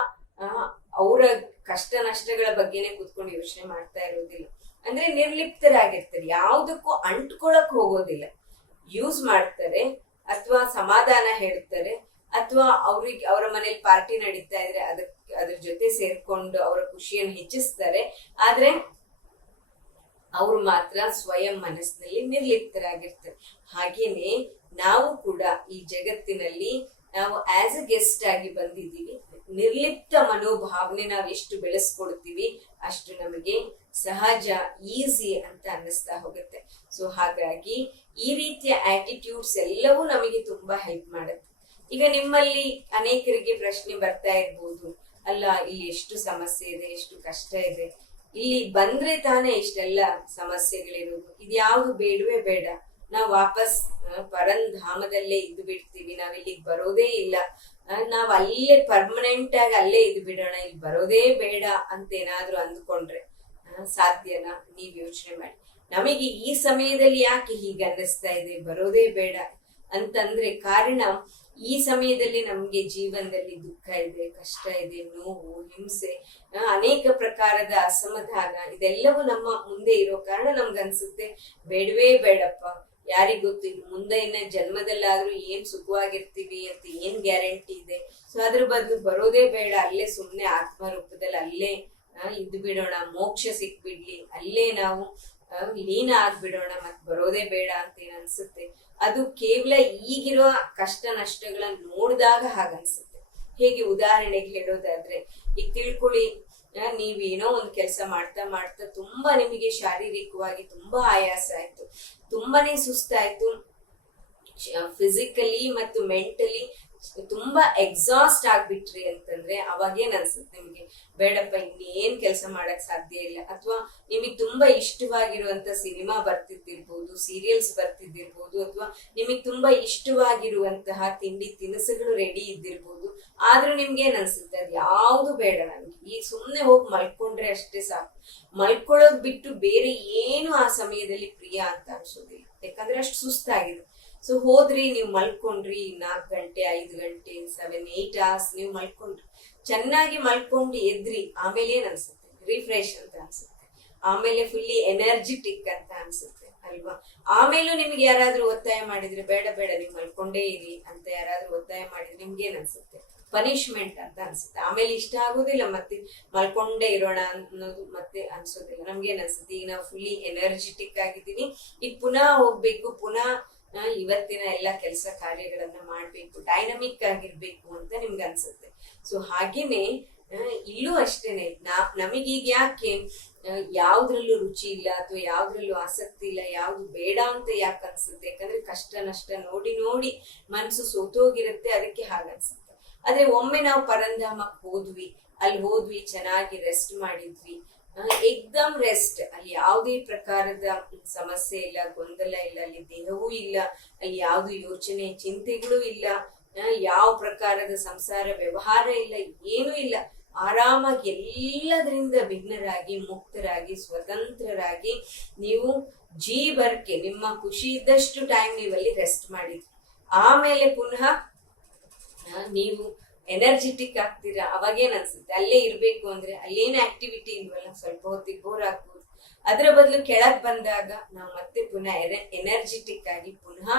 ಅವರ ಕಷ್ಟ ನಷ್ಟಗಳ ಬಗ್ಗೆನೆ ಕೂತ್ಕೊಂಡು ಯೋಚನೆ ಮಾಡ್ತಾ ಇರೋದಿಲ್ಲ. ಅಂದ್ರೆ ನಿರ್ಲಿಪ್ತರಾಗಿರ್ತಾರೆ, ಯಾವುದಕ್ಕೂ ಅಂಟ್ಕೊಳಕ್ ಹೋಗೋದಿಲ್ಲ. ಯೂಸ್ ಮಾಡ್ತಾರೆ, ಅಥವಾ ಸಮಾಧಾನ ಹೇಳ್ತಾರೆ, ಅಥವಾ ಅವರ ಮನೇಲಿ ಪಾರ್ಟಿ ನಡೀತಾ ಇದ್ರೆ ಅದ್ರ ಜೊತೆ ಸೇರ್ಕೊಂಡು ಅವರ ಖುಷಿಯನ್ನು ಹೆಚ್ಚಿಸ್ತಾರೆ. ಆದ್ರೆ ಅವ್ರು ಮಾತ್ರ ಸ್ವಯಂ ಮನಸ್ಸಿನಲ್ಲಿ ನಿರ್ಲಿಪ್ತರಾಗಿರ್ತಾರೆ. ಹಾಗೇನೆ ನಾವು ಕೂಡ ಈ ಜಗತ್ತಿನಲ್ಲಿ ನಾವು ಆಸ್ ಎ ಗೆಸ್ಟ್ ಆಗಿ ಬಂದಿದ್ದೀವಿ. ನಿರ್ಲಿಪ್ತ ಮನೋಭಾವನೆ ನಾವು ಎಷ್ಟು ಬೆಳೆಸ್ಕೊಡ್ತೀವಿ ಅಷ್ಟು ನಮಗೆ ಸಹಜ, ಈಸಿ ಅಂತ ಅನ್ನಿಸ್ತಾ ಹೋಗುತ್ತೆ. ಸೊ ಹಾಗಾಗಿ ಈ ರೀತಿಯ ಆಟಿಟ್ಯೂಡ್ಸ್ ಎಲ್ಲವೂ ನಮಗೆ ತುಂಬಾ ಹೆಲ್ಪ್ ಮಾಡುತ್ತೆ. ಈಗ ನಿಮ್ಮಲ್ಲಿ ಅನೇಕರಿಗೆ ಪ್ರಶ್ನೆ ಬರ್ತಾ ಇರ್ಬೋದು, ಅಲ್ಲ ಇಲ್ಲಿ ಎಷ್ಟು ಸಮಸ್ಯೆ ಇದೆ, ಎಷ್ಟು ಕಷ್ಟ ಇದೆ, ಇಲ್ಲಿ ಬಂದ್ರೆ ತಾನೇ ಇಷ್ಟೆಲ್ಲ ಸಮಸ್ಯೆಗಳಿರೋದು, ಇದ್ಯಾವುದು ಬೇಡವೇ ಬೇಡ, ನಾವು ವಾಪಸ್ ಪರಂಧಾಮದಲ್ಲೇ ಇದ್ದು ಬಿಡ್ತೀವಿ, ನಾವಿಲ್ಲಿಗೆ ಬರೋದೇ ಇಲ್ಲ, ನಾವ್ ಅಲ್ಲೇ ಪರ್ಮನೆಂಟ್ ಆಗಿ ಅಲ್ಲೇ ಇದ್ದು ಬಿಡೋಣ, ಇಲ್ಲಿ ಬರೋದೇ ಬೇಡ ಅಂತ ಏನಾದ್ರೂ ಅಂದ್ಕೊಂಡ್ರೆ ಸಾಧ್ಯನಾ? ನೀವ್ ಯೋಚನೆ ಮಾಡಿ. ನಮಗೆ ಈ ಸಮಯದಲ್ಲಿ ಯಾಕೆ ಹೀಗೆ ಅನ್ನಿಸ್ತಾ ಇದೆ, ಬರೋದೇ ಬೇಡ ಅಂತಂದ್ರೆ ಕಾರಣ ಈ ಸಮಯದಲ್ಲಿ ನಮ್ಗೆ ಜೀವನದಲ್ಲಿ ದುಃಖ ಇದೆ, ಕಷ್ಟ ಇದೆ, ನೋವು, ಹಿಂಸೆ, ಅನೇಕ ಪ್ರಕಾರದ ಅಸಮಾಧಾನ ಇದೆಲ್ಲವೂ ನಮ್ಮ ಮುಂದೆ ಇರೋ ಕಾರಣ ನಮ್ಗನ್ಸುತ್ತೆ ಬೇಡವೇ ಬೇಡಪ್ಪ, ಯಾರಿಗ್ ಗೊತ್ತು ಮುಂದೆ ಇನ್ನ ಜನ್ಮದಲ್ಲಾದ್ರೂ ಏನ್ ಸುಖವಾಗಿರ್ತೀವಿ ಅಂತ ಏನ್ ಗ್ಯಾರಂಟಿ ಇದೆ. ಸೊ ಅದ್ರ ಬದಲು ಬರೋದೇ ಬೇಡ, ಅಲ್ಲೇ ಸುಮ್ನೆ ಆತ್ಮ ರೂಪದಲ್ಲಿ ಅಲ್ಲೇ ಇದ್ದು ಬಿಡೋಣ, ಮೋಕ್ಷ ಸಿಕ್ಬಿಡ್ಲಿ, ಅಲ್ಲೇ ನಾವು ಲೀನ ಆಗ್ಬಿಡೋಣ, ಮತ್ ಬರೋದೇ ಬೇಡ ಅಂತ ಏನ್ ಅನ್ಸುತ್ತೆ. ಅದು ಕೇವಲ ಈಗಿರುವ ಕಷ್ಟ ನಷ್ಟಗಳನ್ನ ನೋಡಿದಾಗ ಹಾಗನ್ಸುತ್ತೆ. ಹೇಗೆ ಉದಾಹರಣೆಗೆ ಹೇಳೋದಾದ್ರೆ, ಈಗ ತಿಳ್ಕೊಳ್ಳಿ, ನೀವೇನೋ ಒಂದು ಕೆಲಸ ಮಾಡ್ತಾ ಮಾಡ್ತಾ ತುಂಬಾ ನಿಮಗೆ ಶಾರೀರಿಕವಾಗಿ ತುಂಬಾ ಆಯಾಸ ಆಯ್ತು, ತುಂಬಾನೇ ಸುಸ್ತಾಯ್ತು, ಫಿಸಿಕಲಿ ಮತ್ತು ಮೆಂಟಲಿ ತುಂಬಾ ಎಕ್ಸಾಸ್ಟ್ ಆಗ್ಬಿಟ್ರಿ ಅಂತಂದ್ರೆ ಅವಾಗೇನ್ ಅನ್ಸುತ್ತೆ ನಿಮ್ಗೆ, ಬೇಡಪ್ಪ ಇನ್ನೇನ್ ಕೆಲಸ ಮಾಡಕ್ ಸಾಧ್ಯ ಇಲ್ಲ. ಅಥವಾ ನಿಮಗೆ ತುಂಬಾ ಇಷ್ಟವಾಗಿರುವಂತ ಸಿನಿಮಾ ಬರ್ತಿದ್ದಿರ್ಬೋದು, ಸೀರಿಯಲ್ಸ್ ಬರ್ತಿದ್ದಿರ್ಬೋದು, ಅಥವಾ ನಿಮಗೆ ತುಂಬಾ ಇಷ್ಟವಾಗಿರುವಂತಹ ತಿಂಡಿ ತಿನಿಸುಗಳು ರೆಡಿ ಇದ್ದಿರ್ಬೋದು. ಆದ್ರೂ ನಿಮ್ಗೆ ಏನ್ ಅನ್ಸುತ್ತೆ, ಅದ್ ಯಾವ್ದು ಬೇಡ, ನನ್ಗೆ ಈಗ ಸುಮ್ನೆ ಹೋಗಿ ಮಲ್ಕೊಂಡ್ರೆ ಅಷ್ಟೇ ಸಾಕು. ಮಲ್ಕೊಳ್ಳೋದ್ ಬಿಟ್ಟು ಬೇರೆ ಏನು ಆ ಸಮಯದಲ್ಲಿ ಪ್ರಿಯ ಅಂತ ಅನ್ಸೋದಿಲ್ಲ, ಯಾಕಂದ್ರೆ ಅಷ್ಟು ಸುಸ್ತಾಗಿದೆ. ಸೊ ಹೋದ್ರಿ, ನೀವು ಮಲ್ಕೊಂಡ್ರಿ, 4 ಗಂಟೆ 5 ಗಂಟೆ 7 8 hours ನೀವು ಮಲ್ಕೊಂಡ್ರಿ, ಚೆನ್ನಾಗಿ ಮಲ್ಕೊಂಡು ಎದ್ರಿ, ಆಮೇಲೆ ಏನ್ ಅನ್ಸುತ್ತೆ, ರಿಫ್ರೆಶ್ ಅಂತ ಅನ್ಸುತ್ತೆ, ಆಮೇಲೆ ಫುಲ್ಲಿ ಎನರ್ಜಿಟಿಕ್ ಅಂತ ಅನ್ಸುತ್ತೆ ಅಲ್ವಾ. ಆಮೇಲೂ ನಿಮ್ಗೆ ಯಾರಾದ್ರೂ ಒತ್ತಾಯ ಮಾಡಿದ್ರೆ, ಬೇಡ ಬೇಡ ನೀವು ಮಲ್ಕೊಂಡೇ ಇರಿ ಅಂತ ಯಾರಾದ್ರೂ ಒತ್ತಾಯ ಮಾಡಿದ್ರೆ ನಿಮ್ಗೆ ಏನ್ ಅನ್ಸುತ್ತೆ, ಪನಿಷ್ಮೆಂಟ್ ಅಂತ ಅನ್ಸುತ್ತೆ. ಆಮೇಲೆ ಇಷ್ಟ ಆಗೋದಿಲ್ಲ, ಮತ್ತೆ ಮಲ್ಕೊಂಡೇ ಇರೋಣ ಅನ್ನೋದು ಮತ್ತೆ ಅನ್ಸೋದಿಲ್ಲ. ನಮ್ಗೇನ್ ಅನ್ಸುತ್ತೆ, ಈಗ ನಾವು ಫುಲ್ಲಿ ಎನರ್ಜಿಟಿಕ್ ಆಗಿದ್ದೀವಿ, ಈಗ ಪುನಃ ಹೋಗ್ಬೇಕು, ಪುನಃ ಇವತ್ತಿನ ಎಲ್ಲ ಕೆಲಸ ಕಾರ್ಯಗಳನ್ನ ಮಾಡ್ಬೇಕು, ಡೈನಮಿಕ್ ಆಗಿರ್ಬೇಕು ಅಂತ ನಿಮ್ಗೆ ಅನ್ಸುತ್ತೆ. ಸೊ ಹಾಗೇನೆ ಇಲ್ಲೂ ಅಷ್ಟೇನೆ, ನಮಗೀಗ ಯಾಕೆ ಯಾವ್ದ್ರಲ್ಲೂ ರುಚಿ ಇಲ್ಲ ಅಥವಾ ಯಾವ್ದ್ರಲ್ಲೂ ಆಸಕ್ತಿ ಇಲ್ಲ, ಯಾವ್ದು ಬೇಡ ಅಂತ ಯಾಕೆ ಅನ್ಸುತ್ತೆ, ಯಾಕಂದ್ರೆ ಕಷ್ಟ ನಷ್ಟ ನೋಡಿ ನೋಡಿ ಮನ್ಸು ಸೋತೋಗಿರುತ್ತೆ, ಅದಕ್ಕೆ ಹಾಗನ್ಸುತ್ತೆ. ಆದ್ರೆ ಒಮ್ಮೆ ನಾವು ಪರಂಧಾಮಕ್ಕೆ ಹೋದ್ವಿ, ಅಲ್ಲಿ ಹೋದ್ವಿ, ಚೆನ್ನಾಗಿ ರೆಸ್ಟ್ ಮಾಡಿದ್ವಿ, ಎಕ್ದಮ್ ರೆಸ್ಟ್, ಅಲ್ಲಿ ಯಾವುದೇ ಪ್ರಕಾರದ ಸಮಸ್ಯೆ ಇಲ್ಲ, ಗೊಂದಲ ಇಲ್ಲ, ಅಲ್ಲಿ ದೇಹವೂ ಇಲ್ಲ, ಅಲ್ಲಿ ಯಾವ್ದು ಯೋಚನೆ ಚಿಂತೆಗಳು ಇಲ್ಲ, ಯಾವ ಪ್ರಕಾರದ ಸಂಸಾರ ವ್ಯವಹಾರ ಇಲ್ಲ, ಏನೂ ಇಲ್ಲ, ಆರಾಮಾಗಿ ಎಲ್ಲದರಿಂದ ಭಿನ್ನರಾಗಿ ಮುಕ್ತರಾಗಿ ಸ್ವತಂತ್ರರಾಗಿ ನೀವು ಜೀವರ್ಕೆ ನಿಮ್ಮ ಖುಷಿ ಇದ್ದಷ್ಟು ಟೈಮ್ ನೀವಲ್ಲಿ ರೆಸ್ಟ್ ಮಾಡಿದ್ರಿ. ಆಮೇಲೆ ಪುನಃ ನೀವು ಎನರ್ಜೆಟಿಕ್ ಆಗ್ತೀರಾ. ಅವಾಗೇನ್ ಅನ್ಸುತ್ತೆ, ಅಲ್ಲೇ ಇರ್ಬೇಕು ಅಂದ್ರೆ ಅಲ್ಲೇನು ಆಕ್ಟಿವಿಟಿ ಇಲ್ವಲ್ಲ, ಸ್ವಲ್ಪ ಹೊತ್ತಿಗೆ ಬೋರ್ ಆಗ್ಬೋದು. ಅದರ ಬದಲು ಕೆಳಗ್ ಬಂದಾಗ ನಾವು ಮತ್ತೆ ಪುನಃ ಎನರ್ಜೆಟಿಕ್ ಆಗಿ ಪುನಃ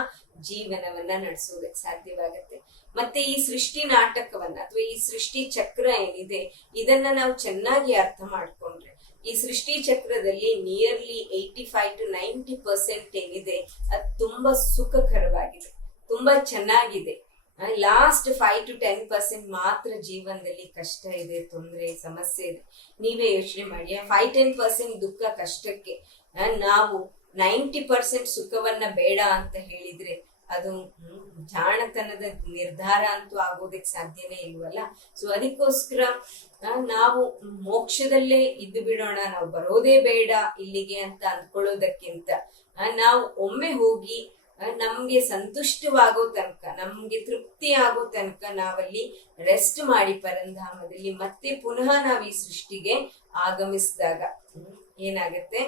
ಜೀವನವನ್ನ ನಡೆಸೋದಕ್ಕೆ ಸಾಧ್ಯವಾಗತ್ತೆ. ಮತ್ತೆ ಈ ಸೃಷ್ಟಿ ನಾಟಕವನ್ನ ಅಥವಾ ಈ ಸೃಷ್ಟಿ ಚಕ್ರ ಏನಿದೆ, ಇದನ್ನ ನಾವು ಚೆನ್ನಾಗಿ ಅರ್ಥ ಮಾಡ್ಕೊಂಡ್ರೆ, ಈ ಸೃಷ್ಟಿ ಚಕ್ರದಲ್ಲಿ ನಿಯರ್ಲಿ 85 to 90% ಏನಿದೆ ಅದು ತುಂಬಾ ಸುಖಕರವಾಗಿದೆ, ತುಂಬಾ ಚೆನ್ನಾಗಿದೆ. ಲಾಸ್ಟ್ 5 to 10% ಮಾತ್ರ ಜೀವನದಲ್ಲಿ ಕಷ್ಟ ಇದೆ, ತೊಂದರೆ ಸಮಸ್ಯೆ ಇದೆ. ನೀವೇ ಯೋಚನೆ ಮಾಡಿ, 5-10% ದುಃಖ ಕಷ್ಟಕ್ಕೆ ನಾವು 90% ಸುಖವನ್ನ ಬೇಡ ಅಂತ ಹೇಳಿದ್ರೆ ಅದು ಜಾಣತನದ ನಿರ್ಧಾರ ಅಂತೂ ಆಗೋದಕ್ಕೆ ಸಾಧ್ಯನೇ ಇಲ್ವಲ್ಲ. ಸೊ ಅದಕ್ಕೋಸ್ಕರ ನಾವು ಮೋಕ್ಷದಲ್ಲೇ ಇದ್ದು ಬಿಡೋಣ, ನಾವು ಬರೋದೇ ಬೇಡ ಇಲ್ಲಿಗೆ ಅಂತ ಅಂದ್ಕೊಳ್ಳೋದಕ್ಕಿಂತ ನಾವು ಒಮ್ಮೆ ಹೋಗಿ ನಮ್ಗೆ ಸಂತುಷ್ಟವಾಗೋ ತನಕ, ನಮ್ಗೆ ತೃಪ್ತಿ ಆಗೋ ತನಕ ನಾವಲ್ಲಿ ರೆಸ್ಟ್ ಮಾಡಿ ಪರಂಧಾಮದಲ್ಲಿ ಮತ್ತೆ ಪುನಃ ನಾವ್ ಈ ಸೃಷ್ಟಿಗೆ ಆಗಮಿಸಿದಾಗ ಏನಾಗತ್ತೆ,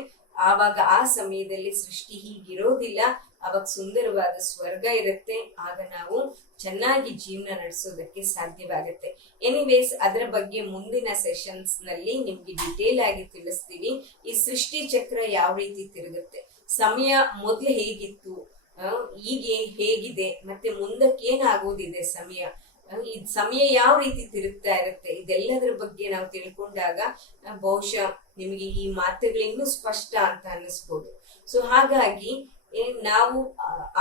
ಆವಾಗ ಆ ಸಮಯದಲ್ಲಿ ಸೃಷ್ಟಿ ಹೀಗಿರೋದಿಲ್ಲ, ಅವಾಗ ಸುಂದರವಾದ ಸ್ವರ್ಗ ಇರುತ್ತೆ. ಆಗ ನಾವು ಚೆನ್ನಾಗಿ ಜೀವನ ನಡೆಸೋದಕ್ಕೆ ಸಾಧ್ಯವಾಗತ್ತೆ. ಎನಿವೇಸ್, ಅದರ ಬಗ್ಗೆ ಮುಂದಿನ ಸೆಷನ್ಸ್ ನಲ್ಲಿ ನಿಮ್ಗೆ ಡಿಟೇಲ್ ಆಗಿ ತಿಳಿಸ್ತೀವಿ. ಈ ಸೃಷ್ಟಿ ಚಕ್ರ ಯಾವ ರೀತಿ ತಿರುಗುತ್ತೆ, ಸಮಯ ಮೊದ್ಲು ಹೇಗಿತ್ತು, ಈಗ ಹೇಗಿದೆ, ಮತ್ತೆ ಮುಂದಕ್ಕೆ ಏನಾಗೋದಿದೆ ಸಮಯ, ಈ ಸಮಯ ಯಾವ ರೀತಿ ತಿರುಗ್ತಾ ಇರುತ್ತೆ, ಇದೆಲ್ಲದರ ಬಗ್ಗೆ ನಾವು ತಿಳ್ಕೊಂಡಾಗ ಬಹುಶಃ ನಿಮಗೆ ಈ ಮಾತುಗಳು ಇನ್ನೂ ಸ್ಪಷ್ಟ ಅಂತ ಅನ್ನಿಸ್ಬೋದು. ಸೊ ಹಾಗಾಗಿ ನಾವು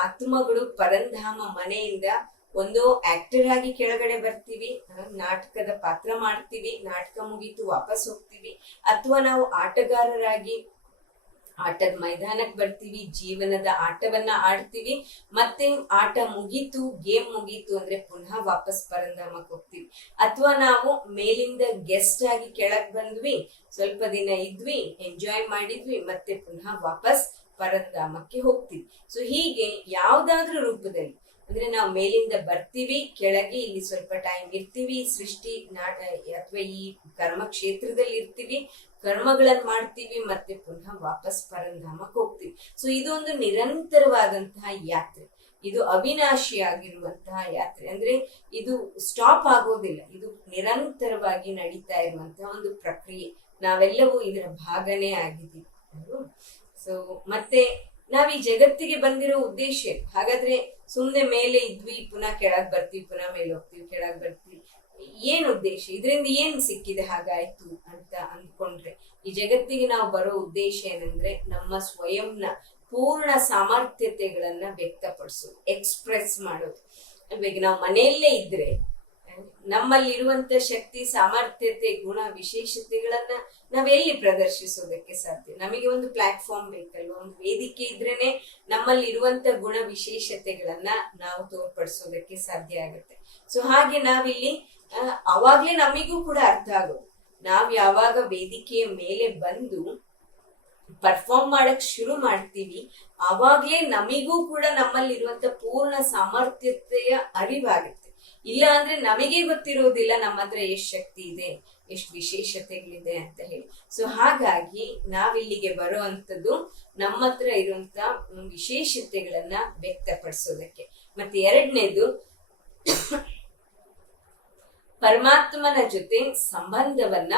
ಆತ್ಮಗಳು ಪರಂಧಾಮ ಮನೆಯಿಂದ ಒಂದು ಆಕ್ಟರ್ ಆಗಿ ಕೆಳಗಡೆ ಬರ್ತೀವಿ, ನಾಟಕದ ಪಾತ್ರ ಮಾಡ್ತೀವಿ, ನಾಟಕ ಮುಗೀತು ವಾಪಸ್ ಹೋಗ್ತೀವಿ, ಅಥವಾ ನಾವು ಆಟಗಾರರಾಗಿ ಆಟದ ಮೈದಾನಕ್ಕೆ ಬರ್ತೀವಿ, ಜೀವನದ ಆಟವನ್ನ ಆಡ್ತೀವಿ, ಮತ್ತೆ ಆಟ ಮುಗೀತು, ಗೇಮ್ ಮುಗೀತು ಅಂದ್ರೆ ಪುನಃ ವಾಪಸ್ ಪರಂಧಾಮಕ್ಕೆ ಹೋಗ್ತೀವಿ. ಅಥವಾ ನಾವು ಮೇಲಿಂದ ಗೆಸ್ಟ್ ಆಗಿ ಕೆಳಗ್ ಬಂದ್ವಿ, ಸ್ವಲ್ಪ ದಿನ ಇದ್ವಿ, ಎಂಜಾಯ್ ಮಾಡಿದ್ವಿ, ಮತ್ತೆ ಪುನಃ ವಾಪಸ್ ಪರಂಧಾಮಕ್ಕೆ ಹೋಗ್ತೀವಿ. ಸೊ ಹೀಗೆ ಯಾವ್ದಾದ್ರೂ ರೂಪದಲ್ಲಿ, ಅಂದ್ರೆ ನಾವು ಮೇಲಿಂದ ಬರ್ತೀವಿ, ಕೆಳಗೆ ಇಲ್ಲಿ ಸ್ವಲ್ಪ ಟೈಮ್ ಇರ್ತೀವಿ, ಸೃಷ್ಟಿ ಅಥವಾ ಈ ಕರ್ಮ ಕ್ಷೇತ್ರದಲ್ಲಿ ಇರ್ತೀವಿ, ಕರ್ಮಗಳನ್ನ ಮಾಡ್ತೀವಿ, ಮತ್ತೆ ಪುನಃ ವಾಪಸ್ ಪರಂಧಾಮಕ್ಕೆ ಹೋಗ್ತೀವಿ. ಸೊ ಇದೊಂದು ನಿರಂತರವಾದಂತಹ ಯಾತ್ರೆ, ಇದು ಅವಿನಾಶಿಯಾಗಿರುವಂತಹ ಯಾತ್ರೆ. ಅಂದ್ರೆ ಇದು ಸ್ಟಾಪ್ ಆಗೋದಿಲ್ಲ, ಇದು ನಿರಂತರವಾಗಿ ನಡೀತಾ ಇರುವಂತಹ ಒಂದು ಪ್ರಕ್ರಿಯೆ. ನಾವೆಲ್ಲವೂ ಇದರ ಭಾಗನೇ ಆಗಿದ್ದೀವಿ. ಸೊ ಮತ್ತೆ ನಾವ್ ಈ ಜಗತ್ತಿಗೆ ಬಂದಿರೋ ಉದ್ದೇಶ, ಹಾಗಾದ್ರೆ ಸುಮ್ನೆ ಮೇಲೆ ಇದ್ವಿ, ಪುನಃ ಕೆಳಗ್ ಬರ್ತೀವಿ, ಪುನಃ ಮೇಲೆ ಹೋಗ್ತೀವಿ, ಕೆಳಗ್ ಬರ್ತೀವಿ, ಏನ್ ಉದ್ದೇಶ, ಇದರಿಂದ ಏನ್ ಸಿಕ್ಕಿದೆ ಹಾಗಾಯ್ತು ಅಂತ ಅಂದ್ಕೊಂಡ್ರೆ, ಈ ಜಗತ್ತಿಗೆ ನಾವು ಬರೋ ಉದ್ದೇಶ ಏನಂದ್ರೆ ನಮ್ಮ ಸ್ವಯಂನ ಪೂರ್ಣ ಸಾಮರ್ಥ್ಯತೆಗಳನ್ನ ವ್ಯಕ್ತಪಡಿಸೋದು, ಎಕ್ಸ್ಪ್ರೆಸ್ ಮಾಡೋದು. ಇವಾಗ ನಾವು ಮನೆಯಲ್ಲೇ ಇದ್ರೆ ನಮ್ಮಲ್ಲಿರುವಂತ ಶಕ್ತಿ, ಸಾಮರ್ಥ್ಯತೆ, ಗುಣ, ವಿಶೇಷತೆಗಳನ್ನ ನಾವೆಲ್ಲಿ ಪ್ರದರ್ಶಿಸೋದಕ್ಕೆ ಸಾಧ್ಯ? ನಮಗೆ ಒಂದು ಪ್ಲಾಟ್ಫಾರ್ಮ್ ಬೇಕಲ್ವಾ, ಒಂದು ವೇದಿಕೆ ಇದ್ರೇನೆ ನಮ್ಮಲ್ಲಿರುವಂತ ಗುಣ ವಿಶೇಷತೆಗಳನ್ನ ನಾವು ತೋರ್ಪಡಿಸೋದಕ್ಕೆ ಸಾಧ್ಯ ಆಗುತ್ತೆ. ಸೊ ಹಾಗೆ ನಾವಿಲ್ಲಿ ಅವಾಗ್ಲೇ ನಮಿಗೂ ಕೂಡ ಅರ್ಥ ಆಗೋದು, ನಾವ್ ಯಾವಾಗ ವೇದಿಕೆಯ ಮೇಲೆ ಬಂದು ಪರ್ಫಾರ್ಮ್ ಮಾಡಕ್ ಶುರು ಮಾಡ್ತೀವಿ, ಅವಾಗ್ಲೇ ನಮಿಗೂ ಕೂಡ ನಮ್ಮಲ್ಲಿರುವಂತ ಪೂರ್ಣ ಸಾಮರ್ಥ್ಯತೆಯ ಅರಿವಾಗುತ್ತೆ. ಇಲ್ಲ ಅಂದ್ರೆ ನಮಗೆ ಗೊತ್ತಿರೋದಿಲ್ಲ ನಮ್ಮ ಹತ್ರ ಎಷ್ಟು ಶಕ್ತಿ ಇದೆ, ಎಷ್ಟು ವಿಶೇಷತೆಗಳಿದೆ ಅಂತ ಹೇಳಿ. ಸೊ ಹಾಗಾಗಿ ನಾವಿಲ್ಲಿಗೆ ಬರುವಂತದ್ದು ನಮ್ಮ ಹತ್ರ ಇರುವಂತ ವಿಶೇಷತೆಗಳನ್ನ ವ್ಯಕ್ತಪಡಿಸೋದಕ್ಕೆ. ಮತ್ತೆ ಎರಡನೇದು, ಪರಮಾತ್ಮನ ಜೊತೆ ಸಂಬಂಧವನ್ನ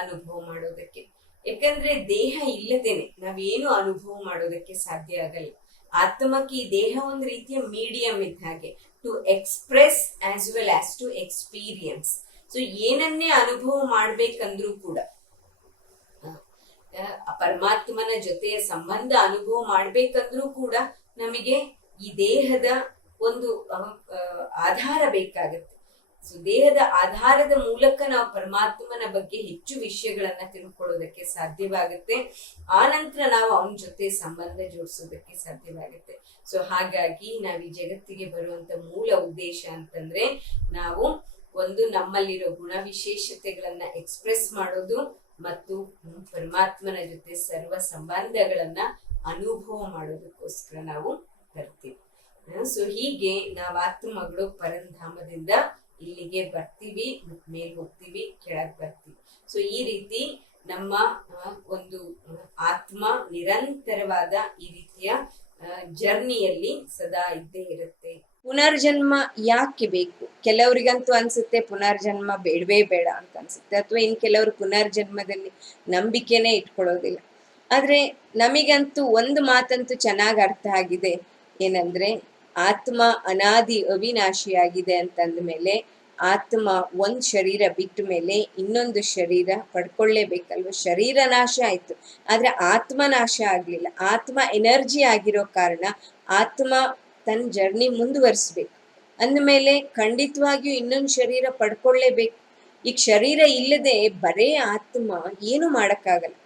ಅನುಭವ ಮಾಡೋದಕ್ಕೆ. ಯಾಕಂದ್ರೆ ದೇಹ ಇಲ್ಲದೇನೆ ನಾವೇನು ಅನುಭವ ಮಾಡೋದಕ್ಕೆ ಸಾಧ್ಯ ಆಗಲ್ಲ. ಆತ್ಮಕ್ಕೆ ಈ ದೇಹ ಒಂದು ರೀತಿಯ ಮೀಡಿಯಂ ಇದ್ದ ಹಾಗೆ, to express as well as to experience. So ಏನನ್ನೇ ಅನುಭವ ಮಾಡ್ಬೇಕಂದ್ರೂ ಕೂಡ, ಪರಮಾತ್ಮನ ಜೊತೆಯ ಸಂಬಂಧ ಅನುಭವ ಮಾಡ್ಬೇಕಂದ್ರೂ ಕೂಡ ನಮಗೆ ಈ ದೇಹದ ಒಂದು ಆಧಾರ ಬೇಕಾಗತ್ತೆ. ಸೊ ದೇಹದ ಆಧಾರದ ಮೂಲಕ ನಾವು ಪರಮಾತ್ಮನ ಬಗ್ಗೆ ಹೆಚ್ಚು ವಿಷಯಗಳನ್ನ ತಿಳ್ಕೊಳ್ಳೋದಕ್ಕೆ ಸಾಧ್ಯವಾಗುತ್ತೆ. ಆ ನಂತರ ನಾವು ಅವನ ಜೊತೆ ಸಂಬಂಧ ಜೋಡಿಸೋದಕ್ಕೆ ಸಾಧ್ಯವಾಗುತ್ತೆ. ಸೊ ಹಾಗಾಗಿ ನಾವು ಈ ಜಗತ್ತಿಗೆ ಬರುವಂತ ಮೂಲ ಉದ್ದೇಶ ಅಂತಂದ್ರೆ, ನಾವು ಒಂದು ನಮ್ಮಲ್ಲಿರೋ ಗುಣ ವಿಶೇಷತೆಗಳನ್ನ ಎಕ್ಸ್ಪ್ರೆಸ್ ಮಾಡೋದು ಮತ್ತು ಪರಮಾತ್ಮನ ಜೊತೆ ಸರ್ವ ಸಂಬಂಧಗಳನ್ನ ಅನುಭವ ಮಾಡೋದಕ್ಕೋಸ್ಕರ ನಾವು ಬರ್ತೀವಿ. ಸೊ ಹೀಗೆ ನಾವು ಆತ್ಮಗಳು ಪರಂಧಾಮದಿಂದ ಇಲ್ಲಿಗೆ ಬರ್ತೀವಿ, ಮೇಲ್ ಹೋಗ್ತೀವಿ, ಕೆಳಗ್ ಬರ್ತೀವಿ. ಸೊ ಈ ರೀತಿ ನಮ್ಮ ಒಂದು ಆತ್ಮ ನಿರಂತರವಾದ ಈ ರೀತಿಯ ಜರ್ನಿಯಲ್ಲಿ ಸದಾ ಇದ್ದೇ ಇರುತ್ತೆ. ಪುನರ್ಜನ್ಮ ಯಾಕೆ ಬೇಕು? ಕೆಲವರಿಗಂತೂ ಅನ್ಸುತ್ತೆ ಪುನರ್ಜನ್ಮ ಬೇಡವೇ ಬೇಡ ಅಂತ ಅನ್ಸುತ್ತೆ, ಅಥವಾ ಇನ್ ಕೆಲವರು ಪುನರ್ಜನ್ಮದಲ್ಲಿ ನಂಬಿಕೆನೇ ಇಟ್ಕೊಳ್ಳೋದಿಲ್ಲ. ಆದ್ರೆ ನಮಿಗಂತೂ ಒಂದು ಮಾತಂತೂ ಚೆನ್ನಾಗಿ ಅರ್ಥ ಆಗಿದೆ, ಏನಂದ್ರೆ ಆತ್ಮ ಅನಾದಿ ಅವಿನಾಶಿಯಾಗಿದೆ ಅಂತಂದ ಮೇಲೆ ಆತ್ಮ ಒಂದ್ ಶರೀರ ಬಿಟ್ಟ ಮೇಲೆ ಇನ್ನೊಂದು ಶರೀರ ಪಡ್ಕೊಳ್ಳೇಬೇಕಲ್ವ. ಶರೀರ ನಾಶ ಆಯ್ತು, ಆದ್ರೆ ಆತ್ಮ ನಾಶ ಆಗ್ಲಿಲ್ಲ. ಆತ್ಮ ಎನರ್ಜಿ ಆಗಿರೋ ಕಾರಣ ಆತ್ಮ ತನ್ನ ಜರ್ನಿ ಮುಂದುವರಿಸ್ಬೇಕು. ಅಂದಮೇಲೆ ಖಂಡಿತವಾಗಿಯೂ ಇನ್ನೊಂದು ಶರೀರ ಪಡ್ಕೊಳ್ಳೇಬೇಕು. ಈಗ ಶರೀರ ಇಲ್ಲದೆ ಬರೇ ಆತ್ಮ ಏನು ಮಾಡಕ್ಕಾಗಲ್ಲ.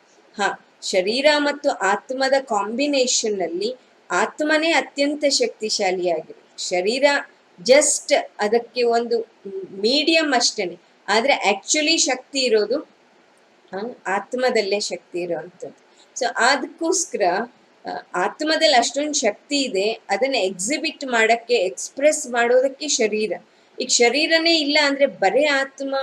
ಶರೀರ ಮತ್ತು ಆತ್ಮದ ಕಾಂಬಿನೇಷನ್ ಅಲ್ಲಿ ಆತ್ಮನೇ ಅತ್ಯಂತ ಶಕ್ತಿಶಾಲಿಯಾಗಿದೆ. ಶರೀರ ಜಸ್ಟ್ ಅದಕ್ಕೆ ಒಂದು ಮೀಡಿಯಂ ಅಷ್ಟೇನೆ, ಆದ್ರೆ ಆಕ್ಚುಲಿ ಶಕ್ತಿ ಇರೋದು ಆತ್ಮದಲ್ಲೇ ಶಕ್ತಿ ಇರೋವಂಥದ್ದು. ಸೊ ಅದಕ್ಕೋಸ್ಕರ ಆತ್ಮದಲ್ಲಿ ಅಷ್ಟೊಂದು ಶಕ್ತಿ ಇದೆ, ಅದನ್ನ ಎಕ್ಸಿಬಿಟ್ ಮಾಡಕ್ಕೆ, ಎಕ್ಸ್ಪ್ರೆಸ್ ಮಾಡೋದಕ್ಕೆ ಶರೀರ. ಈಗ ಶರೀರನೇ ಇಲ್ಲ ಅಂದ್ರೆ ಬರೇ ಆತ್ಮ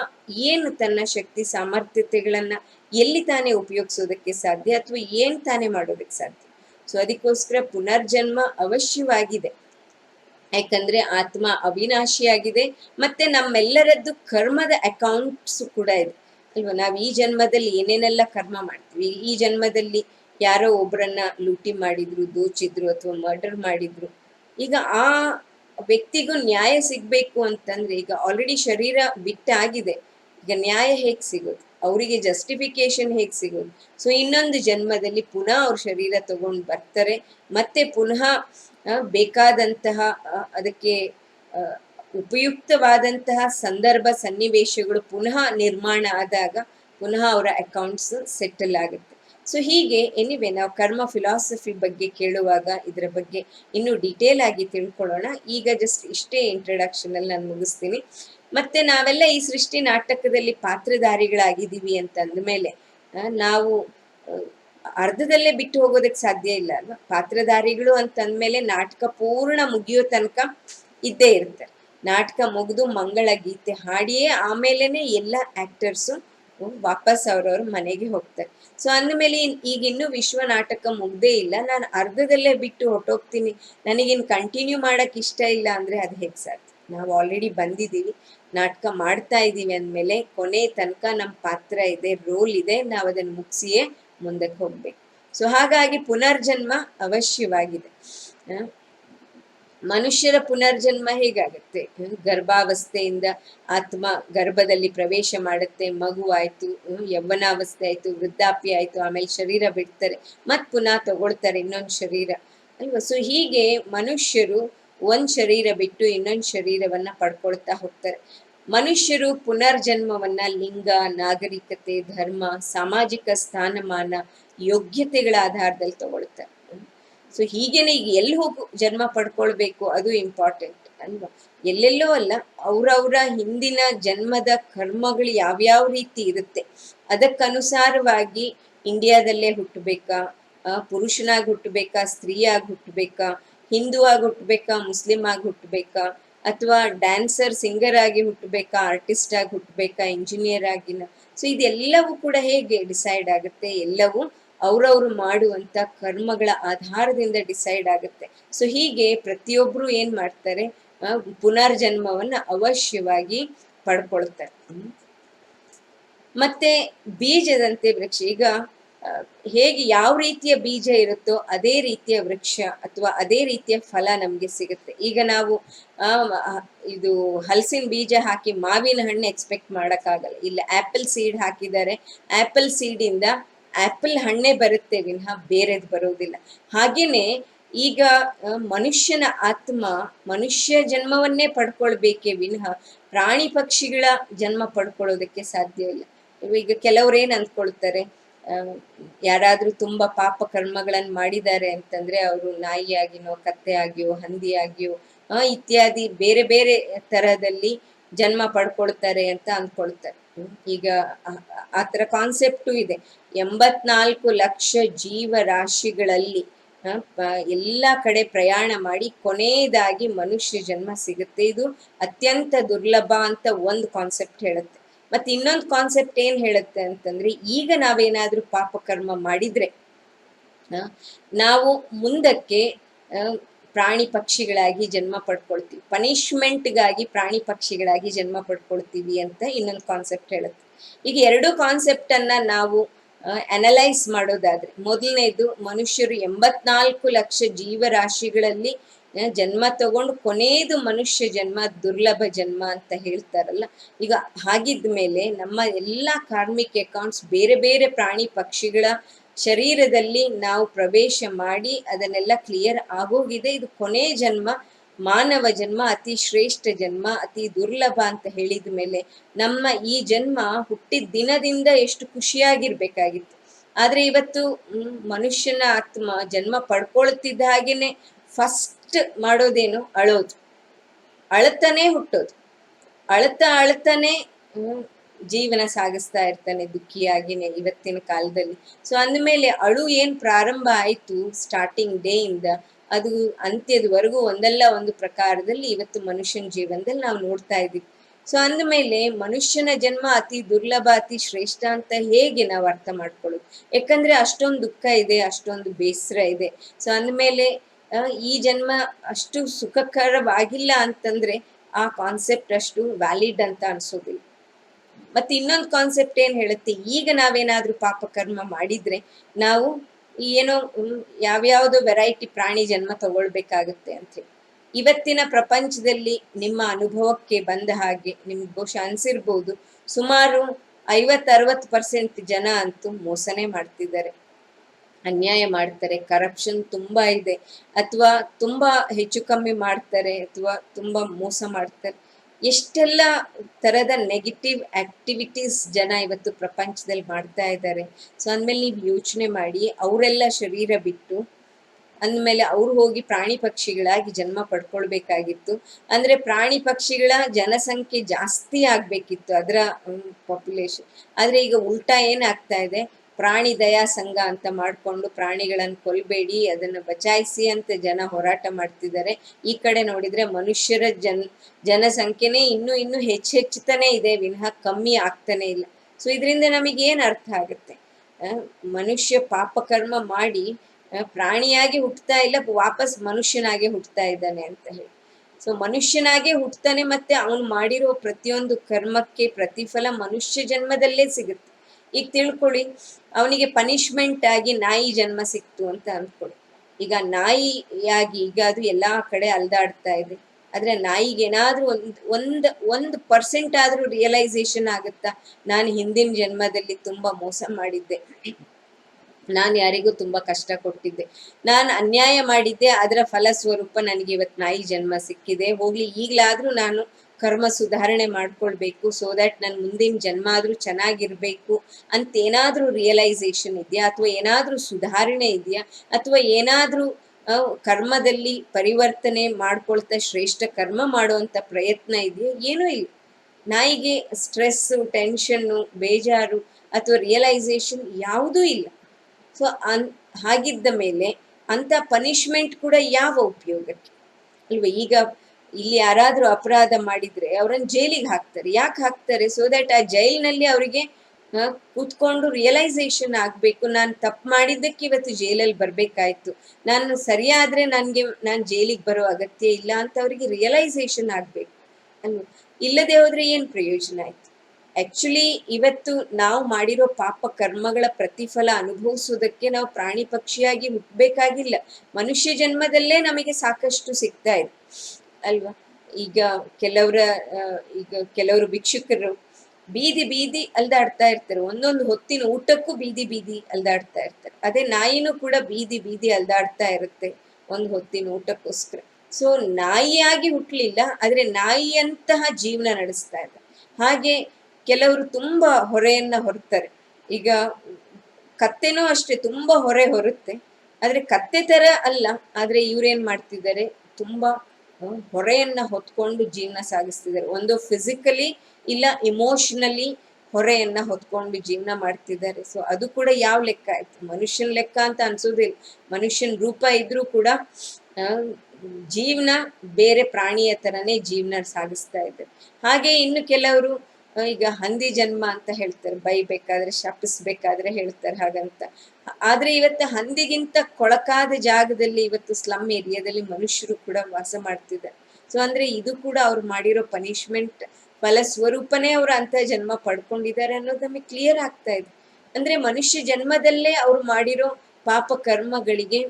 ಏನು ತನ್ನ ಶಕ್ತಿ ಸಾಮರ್ಥ್ಯತೆಗಳನ್ನ ಎಲ್ಲಿ ತಾನೇ ಉಪಯೋಗಿಸೋದಕ್ಕೆ ಸಾಧ್ಯ, ಅಥವಾ ಏನ್ ತಾನೇ ಮಾಡೋದಕ್ಕೆ ಸಾಧ್ಯ? ಸೊ ಅದಕ್ಕೋಸ್ಕರ ಪುನರ್ಜನ್ಮ ಅವಶ್ಯವಾಗಿದೆ. ಯಾಕಂದ್ರೆ ಆತ್ಮ ಅವಿನಾಶಿಯಾಗಿದೆ, ಮತ್ತೆ ನಮ್ಮೆಲ್ಲರದ್ದು ಕರ್ಮದ ಅಕೌಂಟ್ಸ್ ಕೂಡ ಇದೆ ಅಲ್ವಾ. ನಾವ್ ಈ ಜನ್ಮದಲ್ಲಿ ಏನೇನೆಲ್ಲ ಕರ್ಮ ಮಾಡ್ತೀವಿ, ಈ ಜನ್ಮದಲ್ಲಿ ಯಾರೋ ಒಬ್ರನ್ನ ಲೂಟಿ ಮಾಡಿದ್ರು, ದೋಚಿದ್ರು, ಅಥವಾ ಮರ್ಡರ್ ಮಾಡಿದ್ರು, ಈಗ ಆ ವ್ಯಕ್ತಿಗೂ ನ್ಯಾಯ ಸಿಗ್ಬೇಕು ಅಂತಂದ್ರೆ ಈಗ ಆಲ್ರೆಡಿ ಶರೀರ ಬಿಟ್ಟಾಗಿದೆ, ಈಗ ನ್ಯಾಯ ಹೇಗ್ ಸಿಗೋದು, ಅವರಿಗೆ ಜಸ್ಟಿಫಿಕೇಶನ್ ಹೇಗ್ ಸಿಗೋದು? ಸೊ ಇನ್ನೊಂದು ಜನ್ಮದಲ್ಲಿ ಪುನಃ ಅವ್ರ ಶರೀರ ತಗೊಂಡು ಬರ್ತಾರೆ, ಮತ್ತೆ ಪುನಃ ಬೇಕಾದಂತಹ ಅದಕ್ಕೆ ಉಪಯುಕ್ತವಾದಂತಹ ಸಂದರ್ಭ ಸನ್ನಿವೇಶಗಳು ಪುನಃ ನಿರ್ಮಾಣ ಆದಾಗ ಪುನಃ ಅವರ ಅಕೌಂಟ್ಸ್ ಸೆಟಲ್ ಆಗುತ್ತೆ. ಸೊ ಹೀಗೆ ಎನಿವೆ ನಾವು ಕರ್ಮ ಫಿಲಾಸಫಿ ಬಗ್ಗೆ ಕೇಳುವಾಗ ಇದರ ಬಗ್ಗೆ ಇನ್ನೂ ಡೀಟೇಲ್ ಆಗಿ ತಿಳ್ಕೊಳ್ಳೋಣ. ಈಗ ಜಸ್ಟ್ ಇಷ್ಟೇ ಇಂಟ್ರಡಕ್ಷನ್ ಅಲ್ಲಿ ನಾನು ಮುಗಿಸ್ತೀನಿ. ಮತ್ತೆ ನಾವೆಲ್ಲ ಈ ಸೃಷ್ಟಿ ನಾಟಕದಲ್ಲಿ ಪಾತ್ರಧಾರಿಗಳಾಗಿದ್ದೀವಿ ಅಂತ ಅಂದಮೇಲೆ ನಾವು ಅರ್ಧದಲ್ಲೇ ಬಿಟ್ಟು ಹೋಗೋದಕ್ಕೆ ಸಾಧ್ಯ ಇಲ್ಲ ಅಲ್ವಾ. ಪಾತ್ರಧಾರಿಗಳು ಅಂತ ಅಂದ್ಮೇಲೆ ನಾಟಕ ಪೂರ್ಣ ಮುಗಿಯೋ ತನಕ ಇದ್ದೇ ಇರ್ತಾರೆ. ನಾಟಕ ಮುಗಿದು ಮಂಗಳ ಗೀತೆ ಹಾಡಿಯೇ ಆಮೇಲೆನೆ ಎಲ್ಲ ಆಕ್ಟರ್ಸು ವಾಪಸ್ ಅವ್ರವ್ರ ಮನೆಗೆ ಹೋಗ್ತಾರೆ. ಸೊ ಅಂದಮೇಲೆ ಈಗ ಇನ್ನೂ ವಿಶ್ವ ನಾಟಕ ಮುಗ್ದೇ ಇಲ್ಲ, ನಾನು ಅರ್ಧದಲ್ಲೇ ಬಿಟ್ಟು ಹೊಟ್ಟೋಗ್ತೀನಿ, ನನಗಿನ್ ಕಂಟಿನ್ಯೂ ಮಾಡಕ್ ಇಷ್ಟ ಇಲ್ಲ ಅಂದ್ರೆ ಅದು ಹೇಗೆ ಸಾಧ್ಯ? ನಾವು ಆಲ್ರೆಡಿ ಬಂದಿದ್ದೀವಿ, ನಾಟಕ ಮಾಡ್ತಾ ಇದ್ದೀವಿ ಅಂದಮೇಲೆ ಕೊನೆ ತನಕ ನಮ್ಮ ಪಾತ್ರ ಇದೆ, ರೋಲ್ ಇದೆ, ನಾವು ಅದನ್ನ ಮುಗಿಸಿಯೇ ಮುಂದಕ್ಕೆ ಹೋಗ್ಬೇಕು. ಸೊ ಹಾಗಾಗಿ ಪುನರ್ಜನ್ಮ ಅವಶ್ಯವಾಗಿದೆ. ಮನುಷ್ಯರ ಪುನರ್ಜನ್ಮ ಹೇಗಾಗತ್ತೆ? ಗರ್ಭಾವಸ್ಥೆಯಿಂದ ಆತ್ಮ ಗರ್ಭದಲ್ಲಿ ಪ್ರವೇಶ ಮಾಡುತ್ತೆ, ಮಗು ಆಯ್ತು, ಯೌವನಾವಸ್ಥೆ ಆಯ್ತು, ವೃದ್ಧಾಪ್ಯ ಆಯ್ತು, ಆಮೇಲೆ ಶರೀರ ಬಿಡ್ತಾರೆ, ಮತ್ ಪುನಃ ತಗೊಳ್ತಾರೆ ಇನ್ನೊಂದು ಶರೀರ ಅಲ್ವಾ. ಸೊ ಹೀಗೆ ಮನುಷ್ಯರು ಒಂದ್ ಶರೀರ ಬಿಟ್ಟು ಇನ್ನೊಂದು ಶರೀರವನ್ನ ಪಡ್ಕೊಳ್ತಾ ಹೋಗ್ತಾರೆ. ಮನುಷ್ಯರು ಪುನರ್ಜನ್ಮವನ್ನ ಲಿಂಗ, ನಾಗರಿಕತೆ, ಧರ್ಮ, ಸಾಮಾಜಿಕ ಸ್ಥಾನಮಾನ, ಯೋಗ್ಯತೆಗಳ ಆಧಾರದಲ್ಲಿ ತಗೊಳ್ತಾರೆ. ಸೊ ಹೀಗೇನೆ ಈಗ ಎಲ್ಲಿ ಹೋಗು ಜನ್ಮ ಪಡ್ಕೊಳ್ಬೇಕು ಅದು ಇಂಪಾರ್ಟೆಂಟ್ ಅಲ್ವಾ? ಎಲ್ಲೆಲ್ಲೋ ಅಲ್ಲ, ಅವ್ರವ್ರ ಹಿಂದಿನ ಜನ್ಮದ ಕರ್ಮಗಳು ಯಾವ್ಯಾವ ರೀತಿ ಇರುತ್ತೆ ಅದಕ್ಕನುಸಾರವಾಗಿ ಇಂಡಿಯಾದಲ್ಲೇ ಹುಟ್ಟಬೇಕಾ, ಪುರುಷನಾಗಿ ಹುಟ್ಟಬೇಕಾ, ಸ್ತ್ರೀಯಾಗಿ ಹುಟ್ಟಬೇಕಾ, ಹಿಂದೂ ಆಗಿ ಹುಟ್ಟಬೇಕಾ, ಮುಸ್ಲಿಂ ಆಗಿ ಹುಟ್ಟಬೇಕಾ, ಅಥವಾ ಡ್ಯಾನ್ಸರ್ ಸಿಂಗರ್ ಆಗಿ ಹುಟ್ಟಬೇಕಾ, ಆರ್ಟಿಸ್ಟ್ ಆಗಿ ಹುಟ್ಟಬೇಕಾ, ಇಂಜಿನಿಯರ್ ಆಗಿನ. ಸೊ ಇದೆಲ್ಲವೂ ಕೂಡ ಹೇಗೆ ಡಿಸೈಡ್ ಆಗುತ್ತೆ? ಎಲ್ಲವೂ ಅವ್ರವ್ರು ಮಾಡುವಂತ ಕರ್ಮಗಳ ಆಧಾರದಿಂದ ಡಿಸೈಡ್ ಆಗುತ್ತೆ. ಸೊ ಹೀಗೆ ಪ್ರತಿಯೊಬ್ರು ಏನ್ ಮಾಡ್ತಾರೆ, ಪುನರ್ಜನ್ಮವನ್ನ ಅವಶ್ಯವಾಗಿ ಪಡ್ಕೊಳ್ತಾರೆ. ಮತ್ತೆ ಬೀಜದಂತೆ ವೃಕ್ಷ. ಈಗ ಹೇಗೆ ಯಾವ ರೀತಿಯ ಬೀಜ ಇರುತ್ತೋ ಅದೇ ರೀತಿಯ ವೃಕ್ಷ ಅಥವಾ ಅದೇ ರೀತಿಯ ಫಲ ನಮ್ಗೆ ಸಿಗುತ್ತೆ. ಈಗ ನಾವು ಇದು ಹಲಸಿನ ಬೀಜ ಹಾಕಿ ಮಾವಿನ ಹಣ್ಣು ಎಕ್ಸ್ಪೆಕ್ಟ್ ಮಾಡಕ್ಕಾಗಲ್ಲ. ಇಲ್ಲ ಆಪಲ್ ಸೀಡ್ ಹಾಕಿದ್ದಾರೆ, ಆಪಲ್ ಸೀಡ್ ಇಂದ ಆಪಲ್ ಹಣ್ಣೆ ಬರುತ್ತೆ ವಿನಃ ಬೇರೆದ್ ಬರೋದಿಲ್ಲ. ಹಾಗೇನೆ ಈಗ ಮನುಷ್ಯನ ಆತ್ಮ ಮನುಷ್ಯ ಜನ್ಮವನ್ನೇ ಪಡ್ಕೊಳ್ಬೇಕೇ ವಿನಃ ಪ್ರಾಣಿ ಪಕ್ಷಿಗಳ ಜನ್ಮ ಪಡ್ಕೊಳ್ಳೋದಕ್ಕೆ ಸಾಧ್ಯ ಇಲ್ಲ. ಈಗ ಕೆಲವ್ರು ಏನ್ ಅಂದ್ಕೊಳ್ತಾರೆ, ಯಾರಾದ್ರೂ ತುಂಬಾ ಪಾಪ ಕರ್ಮಗಳನ್ನ ಮಾಡಿದ್ದಾರೆ ಅಂತಂದ್ರೆ ಅವರು ನಾಯಿಯಾಗಿನೋ, ಕತ್ತೆ ಆಗಿಯೋ, ಹಂದಿ ಆಗಿಯೋ ಇತ್ಯಾದಿ ಬೇರೆ ಬೇರೆ ತರದಲ್ಲಿ ಜನ್ಮ ಪಡ್ಕೊಳ್ತಾರೆ ಅಂತ ಅಂದ್ಕೊಳ್ತಾರೆ. ಈಗ ಆತರ ಕಾನ್ಸೆಪ್ಟು ಇದೆ. 84 ಲಕ್ಷ ಜೀವರಾಶಿಗಳಲ್ಲಿ ಎಲ್ಲಾ ಕಡೆ ಪ್ರಯಾಣ ಮಾಡಿ ಕೊನೆಯದಾಗಿ ಮನುಷ್ಯ ಜನ್ಮ ಸಿಗುತ್ತೆ. ಇದು ಅತ್ಯಂತ ದುರ್ಲಭ ಅಂತ ಒಂದು ಕಾನ್ಸೆಪ್ಟ್ ಹೇಳುತ್ತೆ. ಮತ್ತೆ ಇನ್ನೊಂದು ಕಾನ್ಸೆಪ್ಟ್ ಏನ್ ಹೇಳುತ್ತೆ ಅಂತಂದ್ರೆ, ಈಗ ನಾವೇನಾದ್ರೂ ಪಾಪ ಕರ್ಮ ಮಾಡಿದ್ರೆ ನಾವು ಮುಂದಕ್ಕೆ ಪ್ರಾಣಿ ಪಕ್ಷಿಗಳಾಗಿ ಜನ್ಮ ಪಡ್ಕೊಳ್ತೀವಿ, ಪನಿಷ್ಮೆಂಟ್ಗಾಗಿ ಪ್ರಾಣಿ ಪಕ್ಷಿಗಳಾಗಿ ಜನ್ಮ ಪಡ್ಕೊಳ್ತೀವಿ ಅಂತ ಇನ್ನೊಂದು ಕಾನ್ಸೆಪ್ಟ್ ಹೇಳುತ್ತೆ. ಈಗ ಎರಡು ಕಾನ್ಸೆಪ್ಟ್ ಅನ್ನ ನಾವು ಅನಲೈಸ್ ಮಾಡೋದಾದ್ರೆ, ಮೊದಲನೇದು ಮನುಷ್ಯರು 84 ಲಕ್ಷ ಜೀವರಾಶಿಗಳಲ್ಲಿ ಜನ್ಮ ತಗೊಂಡು ಕೊನೆಯದು ಮನುಷ್ಯ ಜನ್ಮ ದುರ್ಲಭ ಜನ್ಮ ಅಂತ ಹೇಳ್ತಾರಲ್ಲ. ಈಗ ಹಾಗಿದ್ಮೇಲೆ ನಮ್ಮ ಎಲ್ಲಾ ಕಾರ್ಮಿಕ್ ಅಕೌಂಟ್ಸ್ ಬೇರೆ ಬೇರೆ ಪ್ರಾಣಿ ಪಕ್ಷಿಗಳ ಶರೀರದಲ್ಲಿ ನಾವು ಪ್ರವೇಶ ಮಾಡಿ ಅದನ್ನೆಲ್ಲ ಕ್ಲಿಯರ್ ಆಗೋಗಿದೆ. ಇದು ಕೊನೆ ಜನ್ಮ, ಮಾನವ ಜನ್ಮ ಅತಿ ಶ್ರೇಷ್ಠ ಜನ್ಮ, ಅತಿ ದುರ್ಲಭ ಅಂತ ಹೇಳಿದ ಮೇಲೆ ನಮ್ಮ ಈ ಜನ್ಮ ಹುಟ್ಟಿದ ದಿನದಿಂದ ಎಷ್ಟು ಖುಷಿಯಾಗಿರ್ಬೇಕಾಗಿತ್ತು. ಆದ್ರೆ ಇವತ್ತು ಮನುಷ್ಯನ ಆತ್ಮ ಜನ್ಮ ಪಡ್ಕೊಳ್ತಿದ್ದ ಹಾಗೇನೆ ಫಸ್ಟ್ ಮಾಡೋದೇನು, ಅಳೋದು. ಅಳತಾನೆ ಹುಟ್ಟೋದು, ಅಳತಾನೆ ಜೀವನ ಸಾಗಿಸ್ತಾ ಇರ್ತಾನೆ ದುಃಖಿಯಾಗಿನೇ ಇವತ್ತಿನ ಕಾಲದಲ್ಲಿ. ಸೊ ಅಂದಮೇಲೆ ಅಳು ಏನ್ ಪ್ರಾರಂಭ ಆಯ್ತು ಸ್ಟಾರ್ಟಿಂಗ್ ಡೇ ಇಂದ, ಅದು ಅಂತ್ಯದವರೆಗೂ ಒಂದಲ್ಲ ಒಂದು ಪ್ರಕಾರದಲ್ಲಿ ಇವತ್ತು ಮನುಷ್ಯನ ಜೀವನದಲ್ಲಿ ನಾವು ನೋಡ್ತಾ ಇದ್ದೀವಿ. ಸೊ ಅಂದಮೇಲೆ ಮನುಷ್ಯನ ಜನ್ಮ ಅತಿ ದುರ್ಲಭ, ಅತಿ ಶ್ರೇಷ್ಠ ಅಂತ ಹೇಗೆ ನಾವು ಅರ್ಥ ಮಾಡ್ಕೊಳ್ಳೋದು? ಯಾಕಂದ್ರೆ ಅಷ್ಟೊಂದು ದುಃಖ ಇದೆ, ಅಷ್ಟೊಂದು ಬೇಸರ ಇದೆ. ಸೊ ಅಂದಮೇಲೆ ಈ ಜನ್ಮ ಅಷ್ಟು ಸುಖಕರವಾಗಿಲ್ಲ ಅಂತಂದ್ರೆ ಆ ಕಾನ್ಸೆಪ್ಟ್ ಅಷ್ಟು ವ್ಯಾಲಿಡ್ ಅಂತ ಅನ್ಸೋದಿಲ್ಲ. ಮತ್ತೆ ಇನ್ನೊಂದು ಕಾನ್ಸೆಪ್ಟ್ ಏನ್ ಹೇಳುತ್ತೆ, ಈಗ ನಾವೇನಾದ್ರೂ ಪಾಪ ಕರ್ಮ ಮಾಡಿದ್ರೆ ನಾವು ಏನೋ ಯಾವ್ಯಾವ್ದೋ ವೆರೈಟಿ ಪ್ರಾಣಿ ಜನ್ಮ ತಗೊಳ್ಬೇಕಾಗುತ್ತೆ ಅಂತ ಹೇಳಿ. ಇವತ್ತಿನ ಪ್ರಪಂಚದಲ್ಲಿ ನಿಮ್ಮ ಅನುಭವಕ್ಕೆ ಬಂದ ಹಾಗೆ ನಿಮ್ಗೆ ಬಹುಶಃ ಅನ್ಸಿರ್ಬೋದು, ಸುಮಾರು 50-60% ಜನ ಅಂತೂ ಮೋಸನೇ ಮಾಡ್ತಿದ್ದಾರೆ, ಅನ್ಯಾಯ ಮಾಡ್ತಾರೆ, ಕರಪ್ಷನ್ ತುಂಬಾ ಇದೆ, ಅಥವಾ ತುಂಬಾ ಹೆಚ್ಚು ಕಮ್ಮಿ ಮಾಡ್ತಾರೆ, ಅಥವಾ ತುಂಬಾ ಮೋಸ ಮಾಡ್ತಾರೆ. ಎಷ್ಟೆಲ್ಲ ತರದ ನೆಗೆಟಿವ್ ಆಕ್ಟಿವಿಟೀಸ್ ಜನ ಇವತ್ತು ಪ್ರಪಂಚದಲ್ಲಿ ಮಾಡ್ತಾ ಇದ್ದಾರೆ. ಸೊ ಅಂದ್ಮೇಲೆ ನೀವು ಯೋಚನೆ ಮಾಡಿ, ಅವರೆಲ್ಲ ಶರೀರ ಬಿಟ್ಟು ಅಂದ್ಮೇಲೆ ಅವ್ರು ಹೋಗಿ ಪ್ರಾಣಿ ಪಕ್ಷಿಗಳಾಗಿ ಜನ್ಮ ಪಡ್ಕೊಳ್ಬೇಕಾಗಿತ್ತು. ಅಂದ್ರೆ ಪ್ರಾಣಿ ಪಕ್ಷಿಗಳ ಜನಸಂಖ್ಯೆ ಜಾಸ್ತಿ ಆಗ್ಬೇಕಿತ್ತು, ಅದರ ಪಾಪ್ಯುಲೇಷನ್. ಆದ್ರೆ ಈಗ ಉಲ್ಟಾ ಏನಾಗ್ತಾ ಇದೆ, ಪ್ರಾಣಿ ದಯಾ ಸಂಘ ಅಂತ ಮಾಡ್ಕೊಂಡು ಪ್ರಾಣಿಗಳನ್ನು ಕೊಲ್ಬೇಡಿ, ಅದನ್ನ ಬಚಾಯಿಸಿ ಅಂತ ಜನ ಹೋರಾಟ ಮಾಡ್ತಿದ್ದಾರೆ. ಈ ಕಡೆ ನೋಡಿದ್ರೆ ಮನುಷ್ಯರ ಜನಸಂಖ್ಯೆನೇ ಇನ್ನು ಹೆಚ್ಚುತ್ತಾನೆ ಇದೆ ವಿನಃ ಕಮ್ಮಿ ಆಗ್ತಾನೆ ಇಲ್ಲ. ಸೊ ಇದರಿಂದ ನಮಗೆ ಏನ್ ಅರ್ಥ ಆಗುತ್ತೆ, ಮನುಷ್ಯ ಪಾಪಕರ್ಮ ಮಾಡಿ ಪ್ರಾಣಿಯಾಗಿ ಹುಟ್ಟತಾ ಇಲ್ಲ, ವಾಪಸ್ ಮನುಷ್ಯನಾಗೆ ಹುಟ್ಟತಾ ಇದ್ದಾನೆ ಅಂತ ಹೇಳಿ. ಸೊ ಮನುಷ್ಯನಾಗೆ ಹುಟ್ಟತಾನೆ, ಮತ್ತೆ ಅವನು ಮಾಡಿರೋ ಪ್ರತಿಯೊಂದು ಕರ್ಮಕ್ಕೆ ಪ್ರತಿಫಲ ಮನುಷ್ಯ ಜನ್ಮದಲ್ಲೇ ಸಿಗುತ್ತೆ. ಈಗ ತಿಳ್ಕೊಳ್ಳಿ, ಅವನಿಗೆ ಪನಿಷ್ಮೆಂಟ್ ಆಗಿ ನಾಯಿ ಜನ್ಮ ಸಿಕ್ತು ಅಂತ ಅಂದ್ಕೊಳ್ಳಿ. ಈಗ ನಾಯಿಯಾಗಿ ಈಗ ಅದು ಎಲ್ಲಾ ಕಡೆ ಅಲ್ದಾಡ್ತಾ ಇದೆ. ಆದ್ರೆ ನಾಯಿಗೆ ಏನಾದ್ರೂ ಒಂದು ಪರ್ಸೆಂಟ್ ಆದ್ರೂ ರಿಯಲೈಸೇಷನ್ ಆಗುತ್ತಾ, ನಾನು ಹಿಂದಿನ ಜನ್ಮದಲ್ಲಿ ತುಂಬಾ ಮೋಸ ಮಾಡಿದ್ದೆ, ನಾನು ಯಾರಿಗೂ ತುಂಬಾ ಕಷ್ಟ ಕೊಟ್ಟಿದ್ದೆ, ನಾನು ಅನ್ಯಾಯ ಮಾಡಿದ್ದೆ, ಅದರ ಫಲಸ್ವರೂಪ ನನಗೆ ಇವತ್ತು ನಾಯಿ ಜನ್ಮ ಸಿಕ್ಕಿದೆ, ಹೋಗ್ಲಿ ಈಗ್ಲಾದ್ರೂ ನಾನು ಕರ್ಮ ಸುಧಾರಣೆ ಮಾಡ್ಕೊಳ್ಬೇಕು, ಸೋ ದ್ಯಾಟ್ ನನ್ನ ಮುಂದಿನ ಜನ್ಮ ಆದ್ರೂ ಚೆನ್ನಾಗಿರ್ಬೇಕು ಅಂತ ಏನಾದ್ರೂ ರಿಯಲೈಸೇಷನ್ ಇದೆಯಾ, ಅಥವಾ ಏನಾದ್ರೂ ಸುಧಾರಣೆ ಇದೆಯಾ, ಅಥವಾ ಏನಾದ್ರೂ ಕರ್ಮದಲ್ಲಿ ಪರಿವರ್ತನೆ ಮಾಡ್ಕೊಳ್ತಾ ಶ್ರೇಷ್ಠ ಕರ್ಮ ಮಾಡುವಂತ ಪ್ರಯತ್ನ ಇದೆಯಾ? ಏನೂ ಇಲ್ಲ. ನಾಯಿಗೆ ಸ್ಟ್ರೆಸ್ಸು, ಟೆನ್ಷನ್ನು, ಬೇಜಾರು ಅಥವಾ ರಿಯಲೈಸೇಷನ್ ಯಾವುದೂ ಇಲ್ಲ. ಸೊ ಹಾಗಿದ್ದ ಮೇಲೆ ಅಂತ ಪನಿಷ್ಮೆಂಟ್ ಕೂಡ ಯಾವ ಉಪಯೋಗಕ್ಕೆ ಅಲ್ವಾ? ಈಗ ಇಲ್ಲಿ ಯಾರಾದ್ರೂ ಅಪರಾಧ ಮಾಡಿದ್ರೆ ಅವ್ರನ್ನ ಜೈಲಿಗೆ ಹಾಕ್ತಾರೆ. ಯಾಕೆ ಹಾಕ್ತಾರೆ? ಸೊ ದಟ್ ಆ ಜೈಲಿನಲ್ಲಿ ಅವರಿಗೆ ಕೂತ್ಕೊಂಡು ರಿಯಲೈಸೇಷನ್ ಆಗ್ಬೇಕು, ನಾನು ತಪ್ಪು ಮಾಡಿದ್ದಕ್ಕೆ ಇವತ್ತು ಜೈಲಲ್ಲಿ ಬರ್ಬೇಕಾಯ್ತು, ನಾನು ಸರಿಯಾದ್ರೆ ನಾನು ಜೈಲಿಗೆ ಬರೋ ಅಗತ್ಯ ಇಲ್ಲ ಅಂತ ಅವರಿಗೆ ರಿಯಲೈಸೇಷನ್ ಆಗ್ಬೇಕು ಅಲ್ವಾ? ಇಲ್ಲದೆ ಹೋದ್ರೆ ಏನ್ ಪ್ರಯೋಜನ ಆಯ್ತು? ಆಕ್ಚುಲಿ ಇವತ್ತು ನಾವು ಮಾಡಿರೋ ಪಾಪ ಕರ್ಮಗಳ ಪ್ರತಿಫಲ ಅನುಭವಿಸೋದಕ್ಕೆ ನಾವು ಪ್ರಾಣಿ ಪಕ್ಷಿಯಾಗಿ ಹುಟ್ಟಬೇಕಾಗಿಲ್ಲ. ಮನುಷ್ಯ ಜನ್ಮದಲ್ಲೇ ನಮಗೆ ಸಾಕಷ್ಟು ಸಿಗ್ತಾ ಇದೆ ಅಲ್ವಾ? ಈಗ ಕೆಲವರು ಭಿಕ್ಷುಕರು ಬೀದಿ ಬೀದಿ ಅಲ್ದಾಡ್ತಾ ಇರ್ತಾರೆ, ಒಂದೊಂದು ಹೊತ್ತಿನ ಊಟಕ್ಕೂ ಬೀದಿ ಬೀದಿ ಅಲ್ದಾಡ್ತಾ ಇರ್ತಾರೆ. ಅದೇ ನಾಯಿನೂ ಕೂಡ ಬೀದಿ ಬೀದಿ ಅಲ್ದಾಡ್ತಾ ಇರುತ್ತೆ ಒಂದು ಹೊತ್ತಿನ ಊಟಕ್ಕೋಸ್ಕರ. ಸೊ ನಾಯಿಯಾಗಿ ಹುಟ್ಲಿಲ್ಲ, ಆದ್ರೆ ನಾಯಿಯಂತಹ ಜೀವನ ನಡೆಸ್ತಾ ಇದೆ. ಹಾಗೆ ಕೆಲವರು ತುಂಬಾ ಹೊರೆಯನ್ನ ಹೊರ್ತಾರೆ. ಈಗ ಕತ್ತೆನೂ ಅಷ್ಟೇ ತುಂಬಾ ಹೊರೆ ಹೊರುತ್ತೆ, ಆದ್ರೆ ಕತ್ತೆ ತರ ಅಲ್ಲ. ಆದ್ರೆ ಇವ್ರೇನ್ ಮಾಡ್ತಿದ್ದಾರೆ, ತುಂಬಾ ಹೊರೆಯನ್ನ ಹೊತ್ಕೊಂಡು ಜೀವನ ಸಾಗಿಸ್ತಿದ್ದಾರೆ. ಒಂದು ಫಿಸಿಕಲಿ ಇಲ್ಲ ಇಮೋಷನಲಿ ಹೊರೆಯನ್ನ ಹೊತ್ಕೊಂಡು ಜೀವನ ಮಾಡ್ತಿದ್ದಾರೆ. ಸೊ ಅದು ಕೂಡ ಯಾವ ಲೆಕ್ಕ ಆಯ್ತು? ಮನುಷ್ಯನ ಲೆಕ್ಕ ಅಂತ ಅನ್ಸೋದಿಲ್ಲ. ಮನುಷ್ಯನ ರೂಪ ಇದ್ರೂ ಕೂಡ ಜೀವನ ಬೇರೆ ಪ್ರಾಣಿಯ ತರನೇ ಜೀವನ ಸಾಗಿಸ್ತಾ ಇದ್ದಾರೆ. ಹಾಗೆ ಇನ್ನು ಕೆಲವರು ಈಗ ಹಂದಿ ಜನ್ಮ ಅಂತ ಹೇಳ್ತಾರೆ, ಬೈಬೇಕಾದ್ರೆ ಶಪಿಸ್ಬೇಕಾದ್ರೆ ಹೇಳ್ತಾರೆ ಹಾಗಂತ. ಆದ್ರೆ ಇವತ್ತು ಹಂದಿಗಿಂತ ಕೊಳಕಾದ ಜಾಗದಲ್ಲಿ ಇವತ್ತು ಸ್ಲಮ್ ಏರಿಯಾದಲ್ಲಿ ಮನುಷ್ಯರು ಕೂಡ ವಾಸ ಮಾಡ್ತಿದ್ದಾರೆ. ಸೊ ಅಂದ್ರೆ ಇದು ಕೂಡ ಅವ್ರು ಮಾಡಿರೋ ಪನಿಷ್ಮೆಂಟ್ ಫಲಸ್ವರೂಪನೇ ಅವ್ರು ಅಂತ ಜನ್ಮ ಪಡ್ಕೊಂಡಿದ್ದಾರೆ ಅನ್ನೋದು ನಮಗೆ ಕ್ಲಿಯರ್ ಆಗ್ತಾ ಇದೆ. ಅಂದ್ರೆ ಮನುಷ್ಯ ಜನ್ಮದಲ್ಲೇ ಅವ್ರು ಮಾಡಿರೋ ಪಾಪ ಕರ್ಮಗಳಿಗೆ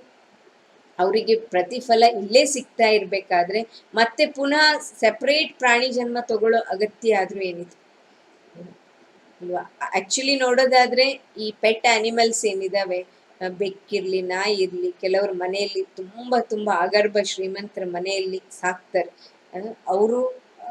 ಅವರಿಗೆ ಪ್ರತಿಫಲ ಇಲ್ಲೇ ಸಿಗ್ತಾ ಇರ್ಬೇಕಾದ್ರೆ ಮತ್ತೆ ಪುನಃ ಸೆಪರೇಟ್ ಪ್ರಾಣಿ ಜನ್ಮ ತಗೊಳ್ಳೋ ಅಗತ್ಯ ಆದ್ರೂ ಏನಿದೆ ಅಲ್ವಾ? ಆಕ್ಚುಲಿ ನೋಡೋದಾದ್ರೆ ಈ ಪೆಟ್ ಆನಿಮಲ್ಸ್ ಏನಿದಾವೆ, ಬೆಕ್ಕಿರ್ಲಿ, ನಾಯಿ ಇರ್ಲಿ, ಕೆಲವ್ರ ಮನೆಯಲ್ಲಿ ತುಂಬಾ ಅಗರ್ಭ ಶ್ರೀಮಂತರ ಮನೆಯಲ್ಲಿ ಸಾಕ್ತಾರೆ. ಅವರು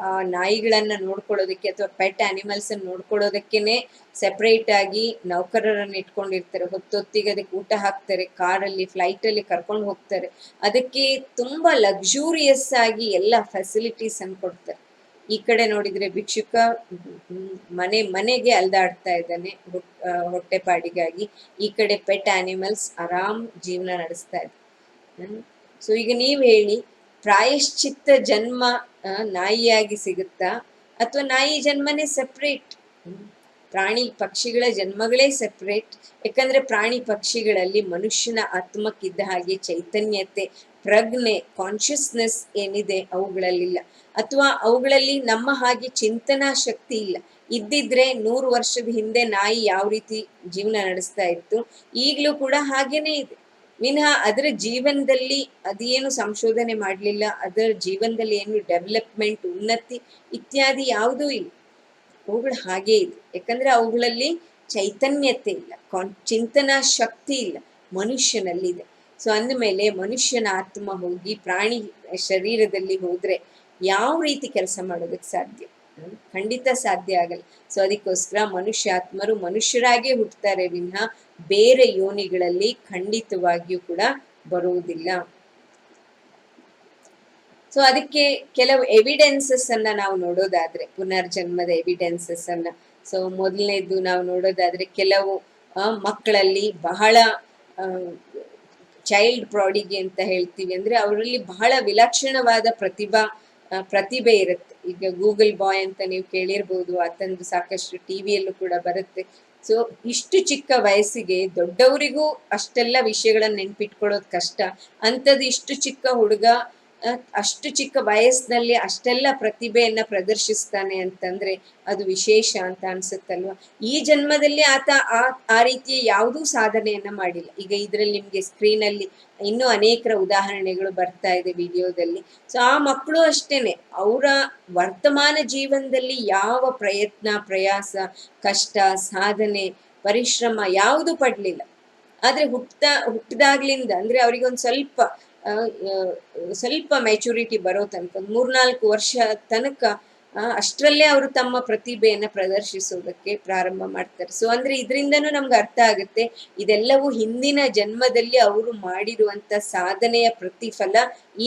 ಆ ನಾಯಿಗಳನ್ನ ನೋಡ್ಕೊಳ್ಳೋದಕ್ಕೆ ಅಥವಾ ಪೆಟ್ ಆನಿಮಲ್ಸ್ ಅನ್ನು ನೋಡ್ಕೊಳ್ಳೋದಕ್ಕೇನೆ ಸೆಪರೇಟ್ ಆಗಿ ನೌಕರರನ್ನ ಇಟ್ಕೊಂಡಿರ್ತಾರೆ. ಹೊತ್ತೊತ್ತಿಗೆ ಅದಕ್ಕೆ ಊಟ ಹಾಕ್ತಾರೆ, ಕಾರಲ್ಲಿ, ಫ್ಲೈಟ್ ಅಲ್ಲಿ ಕರ್ಕೊಂಡು ಹೋಗ್ತಾರೆ. ಅದಕ್ಕೆ ತುಂಬಾ ಲಕ್ಸುರಿಯಸ್ ಆಗಿ ಎಲ್ಲ ಫೆಸಿಲಿಟೀಸ್ ಅನ್ನು ಕೊಡ್ತಾರೆ. ಈ ಕಡೆ ನೋಡಿದ್ರೆ ಭಿಕ್ಷುಕ ಮನೆಗೆ ಅಲ್ದಾಡ್ತಾ ಇದ್ದಾನೆ ಹೊಟ್ಟೆಪಾಡಿಗಾಗಿ, ಈ ಕಡೆ ಪೆಟ್ ಆನಿಮಲ್ಸ್ ಆರಾಮ್ ಜೀವನ ನಡೆಸ್ತಾ ಇದೆ. ಸೊ ಈಗ ನೀವ್ ಹೇಳಿ, ಪ್ರಾಯಶ್ಚಿತ್ತ ಜನ್ಮ ನಾಯಿಯಾಗಿ ಸಿಗುತ್ತಾ, ಅಥವಾ ನಾಯಿ ಜನ್ಮನೇ ಸೆಪ್ರೇಟ್? ಪ್ರಾಣಿ ಪಕ್ಷಿಗಳ ಜನ್ಮಗಳೇ ಸೆಪ್ರೇಟ್. ಯಾಕಂದ್ರೆ ಪ್ರಾಣಿ ಪಕ್ಷಿಗಳಲ್ಲಿ ಮನುಷ್ಯನ ಆತ್ಮಕ್ಕಿದ್ದ ಹಾಗೆ ಚೈತನ್ಯತೆ, ಪ್ರಜ್ಞೆ, ಕಾನ್ಶಿಯಸ್ನೆಸ್ ಏನಿದೆ ಅವುಗಳಲ್ಲಿಲ್ಲ. ಅಥವಾ ಅವುಗಳಲ್ಲಿ ನಮ್ಮ ಹಾಗೆ ಚಿಂತನಾ ಶಕ್ತಿ ಇಲ್ಲ. ಇದ್ದಿದ್ರೆ 100 ವರ್ಷದ ಹಿಂದೆ ನಾಯಿ ಯಾವ ರೀತಿ ಜೀವನ ನಡೆಸ್ತಾ ಇತ್ತು, ಈಗ್ಲೂ ಕೂಡ ಹಾಗೇನೆ ಇದೆ. ವಿನಃ ಅದರ ಜೀವನದಲ್ಲಿ ಅದೇನು ಸಂಶೋಧನೆ ಮಾಡ್ಲಿಲ್ಲ, ಅದರ ಜೀವನದಲ್ಲಿ ಏನು ಡೆವಲಪ್ಮೆಂಟ್, ಉನ್ನತಿ ಇತ್ಯಾದಿ ಯಾವುದೂ ಇಲ್ಲ. ಅವುಗಳು ಹಾಗೇ ಇದೆ. ಯಾಕಂದ್ರೆ ಅವುಗಳಲ್ಲಿ ಚೈತನ್ಯತೆ ಇಲ್ಲ, ಚಿಂತನಾ ಶಕ್ತಿ ಇಲ್ಲ, ಮನುಷ್ಯನಲ್ಲಿದೆ. ಸೊ ಅಂದಮೇಲೆ ಮನುಷ್ಯನ ಆತ್ಮ ಹೋಗಿ ಪ್ರಾಣಿ ಶರೀರದಲ್ಲಿ ಹೋದ್ರೆ ಯಾವ ರೀತಿ ಕೆಲಸ ಮಾಡೋದಕ್ಕೆ ಸಾಧ್ಯ? ಖಂಡಿತ ಸಾಧ್ಯ ಆಗಲ್ಲ. ಸೊ ಅದಕ್ಕೋಸ್ಕರ ಮನುಷ್ಯಾತ್ಮರು ಮನುಷ್ಯರಾಗೇ ಹುಟ್ಟುತ್ತಾರೆ ವಿನಃ ಬೇರೆ ಯೋನಿಗಳಲ್ಲಿ ಖಂಡಿತವಾಗಿಯೂ ಕೂಡ ಬರುವುದಿಲ್ಲ. ಸೊ ಅದಕ್ಕೆ ಕೆಲವು ಎವಿಡೆನ್ಸಸ್ ಅನ್ನ ನಾವು ನೋಡೋದಾದ್ರೆ, ಪುನರ್ಜನ್ಮದ ಎವಿಡೆನ್ಸಸ್ ಅನ್ನ, ಸೊ ಮೊದಲನೇದು ನಾವು ನೋಡೋದಾದ್ರೆ, ಕೆಲವು ಮಕ್ಕಳಲ್ಲಿ ಬಹಳ ಚೈಲ್ಡ್ ಪ್ರಾಡಿಗಿ ಅಂತ ಹೇಳ್ತೀವಿ, ಅಂದ್ರೆ ಅವರಲ್ಲಿ ಬಹಳ ವಿಲಕ್ಷಣವಾದ ಪ್ರತಿಭೆ ಇರುತ್ತೆ. ಈಗ ಗೂಗಲ್ ಬಾಯ್ ಅಂತ ನೀವು ಕೇಳಿರ್ಬೋದು, ಆತಂದು ಸಾಕಷ್ಟು ಟಿವಿಯಲ್ಲೂ ಕೂಡ ಬರುತ್ತೆ. ಸೊ ಇಷ್ಟು ಚಿಕ್ಕ ವಯಸ್ಸಿಗೆ ದೊಡ್ಡವರಿಗೂ ಅಷ್ಟೆಲ್ಲ ವಿಷಯಗಳನ್ನ ನೆನ್ಪಿಟ್ಕೊಳ್ಳೋದು ಕಷ್ಟ. ಅಂಥದ್ದು ಇಷ್ಟು ಚಿಕ್ಕ ಹುಡುಗ ಅಷ್ಟು ಚಿಕ್ಕ ವಯಸ್ಸಿನಲ್ಲಿ ಅಷ್ಟೆಲ್ಲ ಪ್ರತಿಭೆಯನ್ನ ಪ್ರದರ್ಶಿಸ್ತಾನೆ ಅಂತಂದ್ರೆ ಅದು ವಿಶೇಷ ಅಂತ ಅನ್ಸುತ್ತಲ್ವಾ? ಈ ಜನ್ಮದಲ್ಲಿ ಆತ ಆ ರೀತಿಯ ಯಾವುದೂ ಸಾಧನೆಯನ್ನ ಮಾಡಿಲ್ಲ. ಈಗ ಇದ್ರಲ್ಲಿ ನಿಮ್ಗೆ ಸ್ಕ್ರೀನ್ ಅಲ್ಲಿ ಇನ್ನೂ ಅನೇಕರ ಉದಾಹರಣೆಗಳು ಬರ್ತಾ ಇದೆ ವಿಡಿಯೋದಲ್ಲಿ. ಸೊ ಆ ಮಕ್ಕಳು ಅಷ್ಟೇನೆ, ಅವರ ವರ್ತಮಾನ ಜೀವನದಲ್ಲಿ ಯಾವ ಪ್ರಯತ್ನ, ಪ್ರಯಾಸ, ಕಷ್ಟ, ಸಾಧನೆ, ಪರಿಶ್ರಮ ಯಾವುದು ಪಡ್ಲಿಲ್ಲ. ಆದ್ರೆ ಹುಟ್ಟಿದಾಗ್ಲಿಂದ ಅಂದ್ರೆ ಅವ್ರಿಗೊಂದು ಸ್ವಲ್ಪ ಮೆಚುರಿಟಿ ಬರೋ ತನಕ 3-4 ವರ್ಷ ತನಕ ಅಷ್ಟರಲ್ಲೇ ಅವರು ತಮ್ಮ ಪ್ರತಿಭೆಯನ್ನ ಪ್ರದರ್ಶಿಸೋದಕ್ಕೆ ಪ್ರಾರಂಭ ಮಾಡ್ತಾರೆ. ಸೊ ಅಂದ್ರೆ ಇದರಿಂದನೂ ನಮ್ಗೆ ಅರ್ಥ ಆಗುತ್ತೆ, ಇದೆಲ್ಲವೂ ಹಿಂದಿನ ಜನ್ಮದಲ್ಲಿ ಅವರು ಮಾಡಿರುವಂತ ಸಾಧನೆಯ ಪ್ರತಿಫಲ.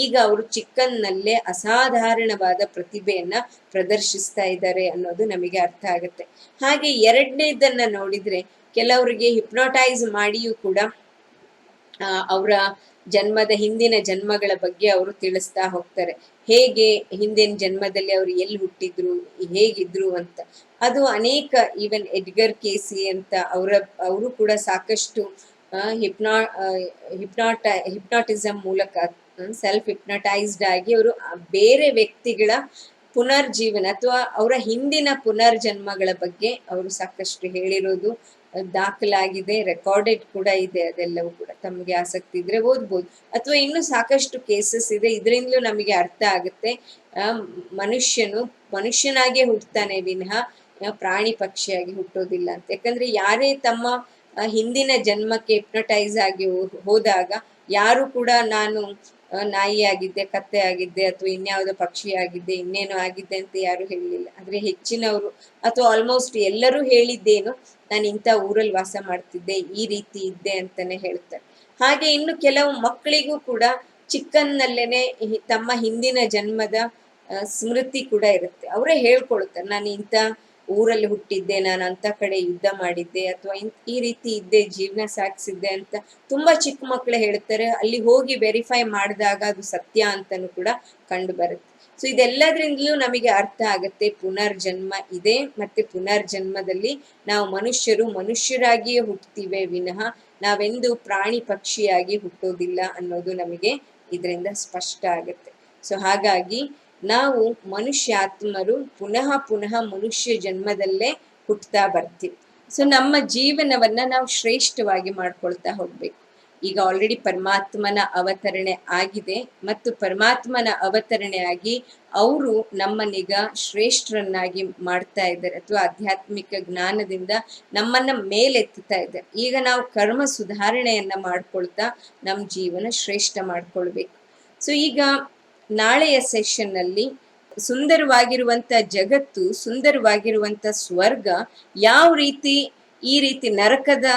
ಈಗ ಅವರು ಚಿಕ್ಕನ್ನಲ್ಲೇ ಅಸಾಧಾರಣವಾದ ಪ್ರತಿಭೆಯನ್ನ ಪ್ರದರ್ಶಿಸ್ತಾ ಇದ್ದಾರೆ ಅನ್ನೋದು ನಮಗೆ ಅರ್ಥ ಆಗುತ್ತೆ. ಹಾಗೆ ಎರಡನೇದನ್ನ ನೋಡಿದ್ರೆ, ಕೆಲವರಿಗೆ ಹಿಪ್ನೋಟೈಸ್ ಮಾಡಿಯೂ ಕೂಡ ಅವರ ಹಿಂದಿನ ಜನ್ಮಗಳ ಬಗ್ಗೆ ಅವರು ತಿಳಿಸ್ತಾ ಹೋಗ್ತಾರೆ. ಹೇಗೆ ಹಿಂದಿನ ಜನ್ಮದಲ್ಲಿ ಅವರು ಎಲ್ಲಿ ಹುಟ್ಟಿದ್ರು, ಹೇಗಿದ್ರು ಅಂತ. ಅದು ಅನೇಕ, ಈವನ್ ಎಡ್ಗರ್ ಕೇಸಿ ಅಂತ ಅವರು ಕೂಡ ಸಾಕಷ್ಟು ಹಿಪ್ನಾ ಹಿಪ್ನಾಟಿಸಮ್ ಮೂಲಕ ಸೆಲ್ಫ್ ಹಿಪ್ನಟೈಸ್ಡ್ ಆಗಿ ಅವರು ಬೇರೆ ವ್ಯಕ್ತಿಗಳ ಪುನರ್ಜೀವನ ಅಥವಾ ಅವರ ಹಿಂದಿನ ಪುನರ್ಜನ್ಮಗಳ ಬಗ್ಗೆ ಅವರು ಸಾಕಷ್ಟು ಹೇಳಿರೋದು ದಾಖಲಾಗಿದೆ, ರೆಕಾರ್ಡೆಡ್ ಕೂಡ ಇದೆ. ಅದೆಲ್ಲವೂ ಕೂಡ ತಮಗೆ ಆಸಕ್ತಿ ಇದ್ರೆ ಓದ್ಬೋದು, ಅಥವಾ ಇನ್ನು ಸಾಕಷ್ಟು ಕೇಸಸ್ ಇದೆ. ಇದರಿಂದಲೂ ನಮಗೆ ಅರ್ಥ ಆಗುತ್ತೆ, ಮನುಷ್ಯನು ಮನುಷ್ಯನಾಗೆ ಹುಟ್ಟುತ್ತಾನೆ ವಿನಃ ಪ್ರಾಣಿ ಪಕ್ಷಿಯಾಗಿ ಹುಟ್ಟೋದಿಲ್ಲ ಅಂತ. ಯಾಕಂದ್ರೆ ಯಾರೇ ತಮ್ಮ ಹಿಂದಿನ ಜನ್ಮಕ್ಕೆ ಹಿಪ್ನಟೈಸ್ ಆಗಿ ಹೋದಾಗ ಯಾರು ಕೂಡ ನಾನು ನಾಯಿ ಆಗಿದ್ದೆ, ಕತ್ತೆ ಆಗಿದ್ದೆ, ಅಥವಾ ಇನ್ಯಾವುದೋ ಪಕ್ಷಿ ಆಗಿದ್ದೆ, ಇನ್ನೇನೋ ಆಗಿದ್ದೆ ಅಂತ ಯಾರು ಹೇಳಲಿಲ್ಲ. ಆದ್ರೆ ಹೆಚ್ಚಿನವರು ಅಥವಾ ಆಲ್ಮೋಸ್ಟ್ ಎಲ್ಲರೂ ಹೇಳಿದ್ದೇನು, ನಾನು ಇಂಥ ಊರಲ್ಲಿ ವಾಸ ಮಾಡ್ತಿದ್ದೆ, ಈ ರೀತಿ ಇದ್ದೆ ಅಂತಾನೆ ಹೇಳ್ತಾರೆ. ಹಾಗೆ ಇನ್ನು ಕೆಲವು ಮಕ್ಕಳಿಗೂ ಕೂಡ ಚಿಕ್ಕನ್ನಲ್ಲೇನೆ ತಮ್ಮ ಹಿಂದಿನ ಜನ್ಮದ ಸ್ಮೃತಿ ಕೂಡ ಇರುತ್ತೆ. ಅವರೇ ಹೇಳ್ಕೊಳ್ತಾರೆ, ನಾನು ಇಂಥ ಊರಲ್ಲಿ ಹುಟ್ಟಿದ್ದೆ, ನಾನು ಅಂತ ಕಡೆ ಯುದ್ಧ ಮಾಡಿದ್ದೆ, ಅಥವಾ ಈ ರೀತಿ ಇದ್ದೆ, ಜೀವನ ಸಾಗಿಸಿದ್ದೆ ಅಂತ ತುಂಬಾ ಚಿಕ್ಕ ಮಕ್ಕಳೇ ಹೇಳ್ತಾರೆ. ಅಲ್ಲಿ ಹೋಗಿ ವೆರಿಫೈ ಮಾಡಿದಾಗ ಅದು ಸತ್ಯ ಅಂತನೂ ಕೂಡ ಕಂಡು ಬರುತ್ತೆ. ಸೊ ಇದೆಲ್ಲದ್ರಿಂದಲೂ ನಮಗೆ ಅರ್ಥ ಆಗುತ್ತೆ, ಪುನರ್ಜನ್ಮ ಇದೆ, ಮತ್ತೆ ಪುನರ್ಜನ್ಮದಲ್ಲಿ ನಾವು ಮನುಷ್ಯರಾಗಿಯೇ ಹುಟ್ಟುತ್ತೀವಿ ವಿನಃ ನಾವೆಂದು ಪ್ರಾಣಿ ಪಕ್ಷಿಯಾಗಿ ಹುಟ್ಟೋದಿಲ್ಲ ಅನ್ನೋದು ನಮಗೆ ಇದರಿಂದ ಸ್ಪಷ್ಟ ಆಗುತ್ತೆ. ಸೊ ಹಾಗಾಗಿ ನಾವು ಮನುಷ್ಯಾತ್ಮರು ಪುನಃ ಮನುಷ್ಯ ಜನ್ಮದಲ್ಲೇ ಹುಟ್ಟುತ್ತಾ ಬರ್ತೀವಿ. ಸೊ ನಮ್ಮ ಜೀವನವನ್ನ ನಾವು ಶ್ರೇಷ್ಠವಾಗಿ ಮಾಡ್ಕೊಳ್ತಾ ಹೋಗ್ಬೇಕು. ಈಗ ಆಲ್ರೆಡಿ ಪರಮಾತ್ಮನ ಅವತರಣೆ ಆಗಿದೆ, ಮತ್ತು ಪರಮಾತ್ಮನ ಅವತರಣೆ ಆಗಿ ಅವರು ನಮ್ಮನ್ನೀಗ ಶ್ರೇಷ್ಠರನ್ನಾಗಿ ಮಾಡ್ತಾ ಇದ್ದಾರೆ, ಅಥವಾ ಆಧ್ಯಾತ್ಮಿಕ ಜ್ಞಾನದಿಂದ ನಮ್ಮನ್ನ ಮೇಲೆತ್ತುತ್ತಾ ಇದ್ದಾರೆ. ಈಗ ನಾವು ಕರ್ಮ ಸುಧಾರಣೆಯನ್ನ ಮಾಡ್ಕೊಳ್ತಾ ನಮ್ಮ ಜೀವನ ಶ್ರೇಷ್ಠ ಮಾಡ್ಕೊಳ್ಬೇಕು. ಸೊ ಈಗ ನಾಳೆಯ ಸೆಷನ್ ಅಲ್ಲಿ ಸುಂದರವಾಗಿರುವಂತ ಜಗತ್ತು, ಸುಂದರವಾಗಿರುವಂತ ಸ್ವರ್ಗ ಯಾವ ರೀತಿ ಈ ರೀತಿ ನರಕದ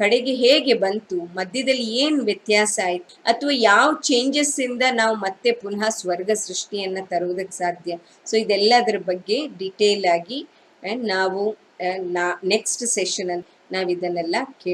ಕಡೆಗೆ ಹೇಗೆ ಬಂತು, ಮಧ್ಯದಲ್ಲಿ ಏನ್ ವ್ಯತ್ಯಾಸ ಆಯ್ತು, ಅಥವಾ ಯಾವ ಚೇಂಜಸ್ ಇಂದ ನಾವು ಮತ್ತೆ ಪುನಃ ಸ್ವರ್ಗ ಸೃಷ್ಟಿಯನ್ನ ತರುವುದಕ್ಕೆ ಸಾಧ್ಯ. ಸೊ ಇದೆಲ್ಲದರ ಬಗ್ಗೆ ಡಿಟೇಲ್ ಆಗಿ ನಾವು ನೆಕ್ಸ್ಟ್ ಸೆಷನ್ ಅಲ್ಲಿ ನಾವು ಇದನ್ನೆಲ್ಲ ಕೇಳಿ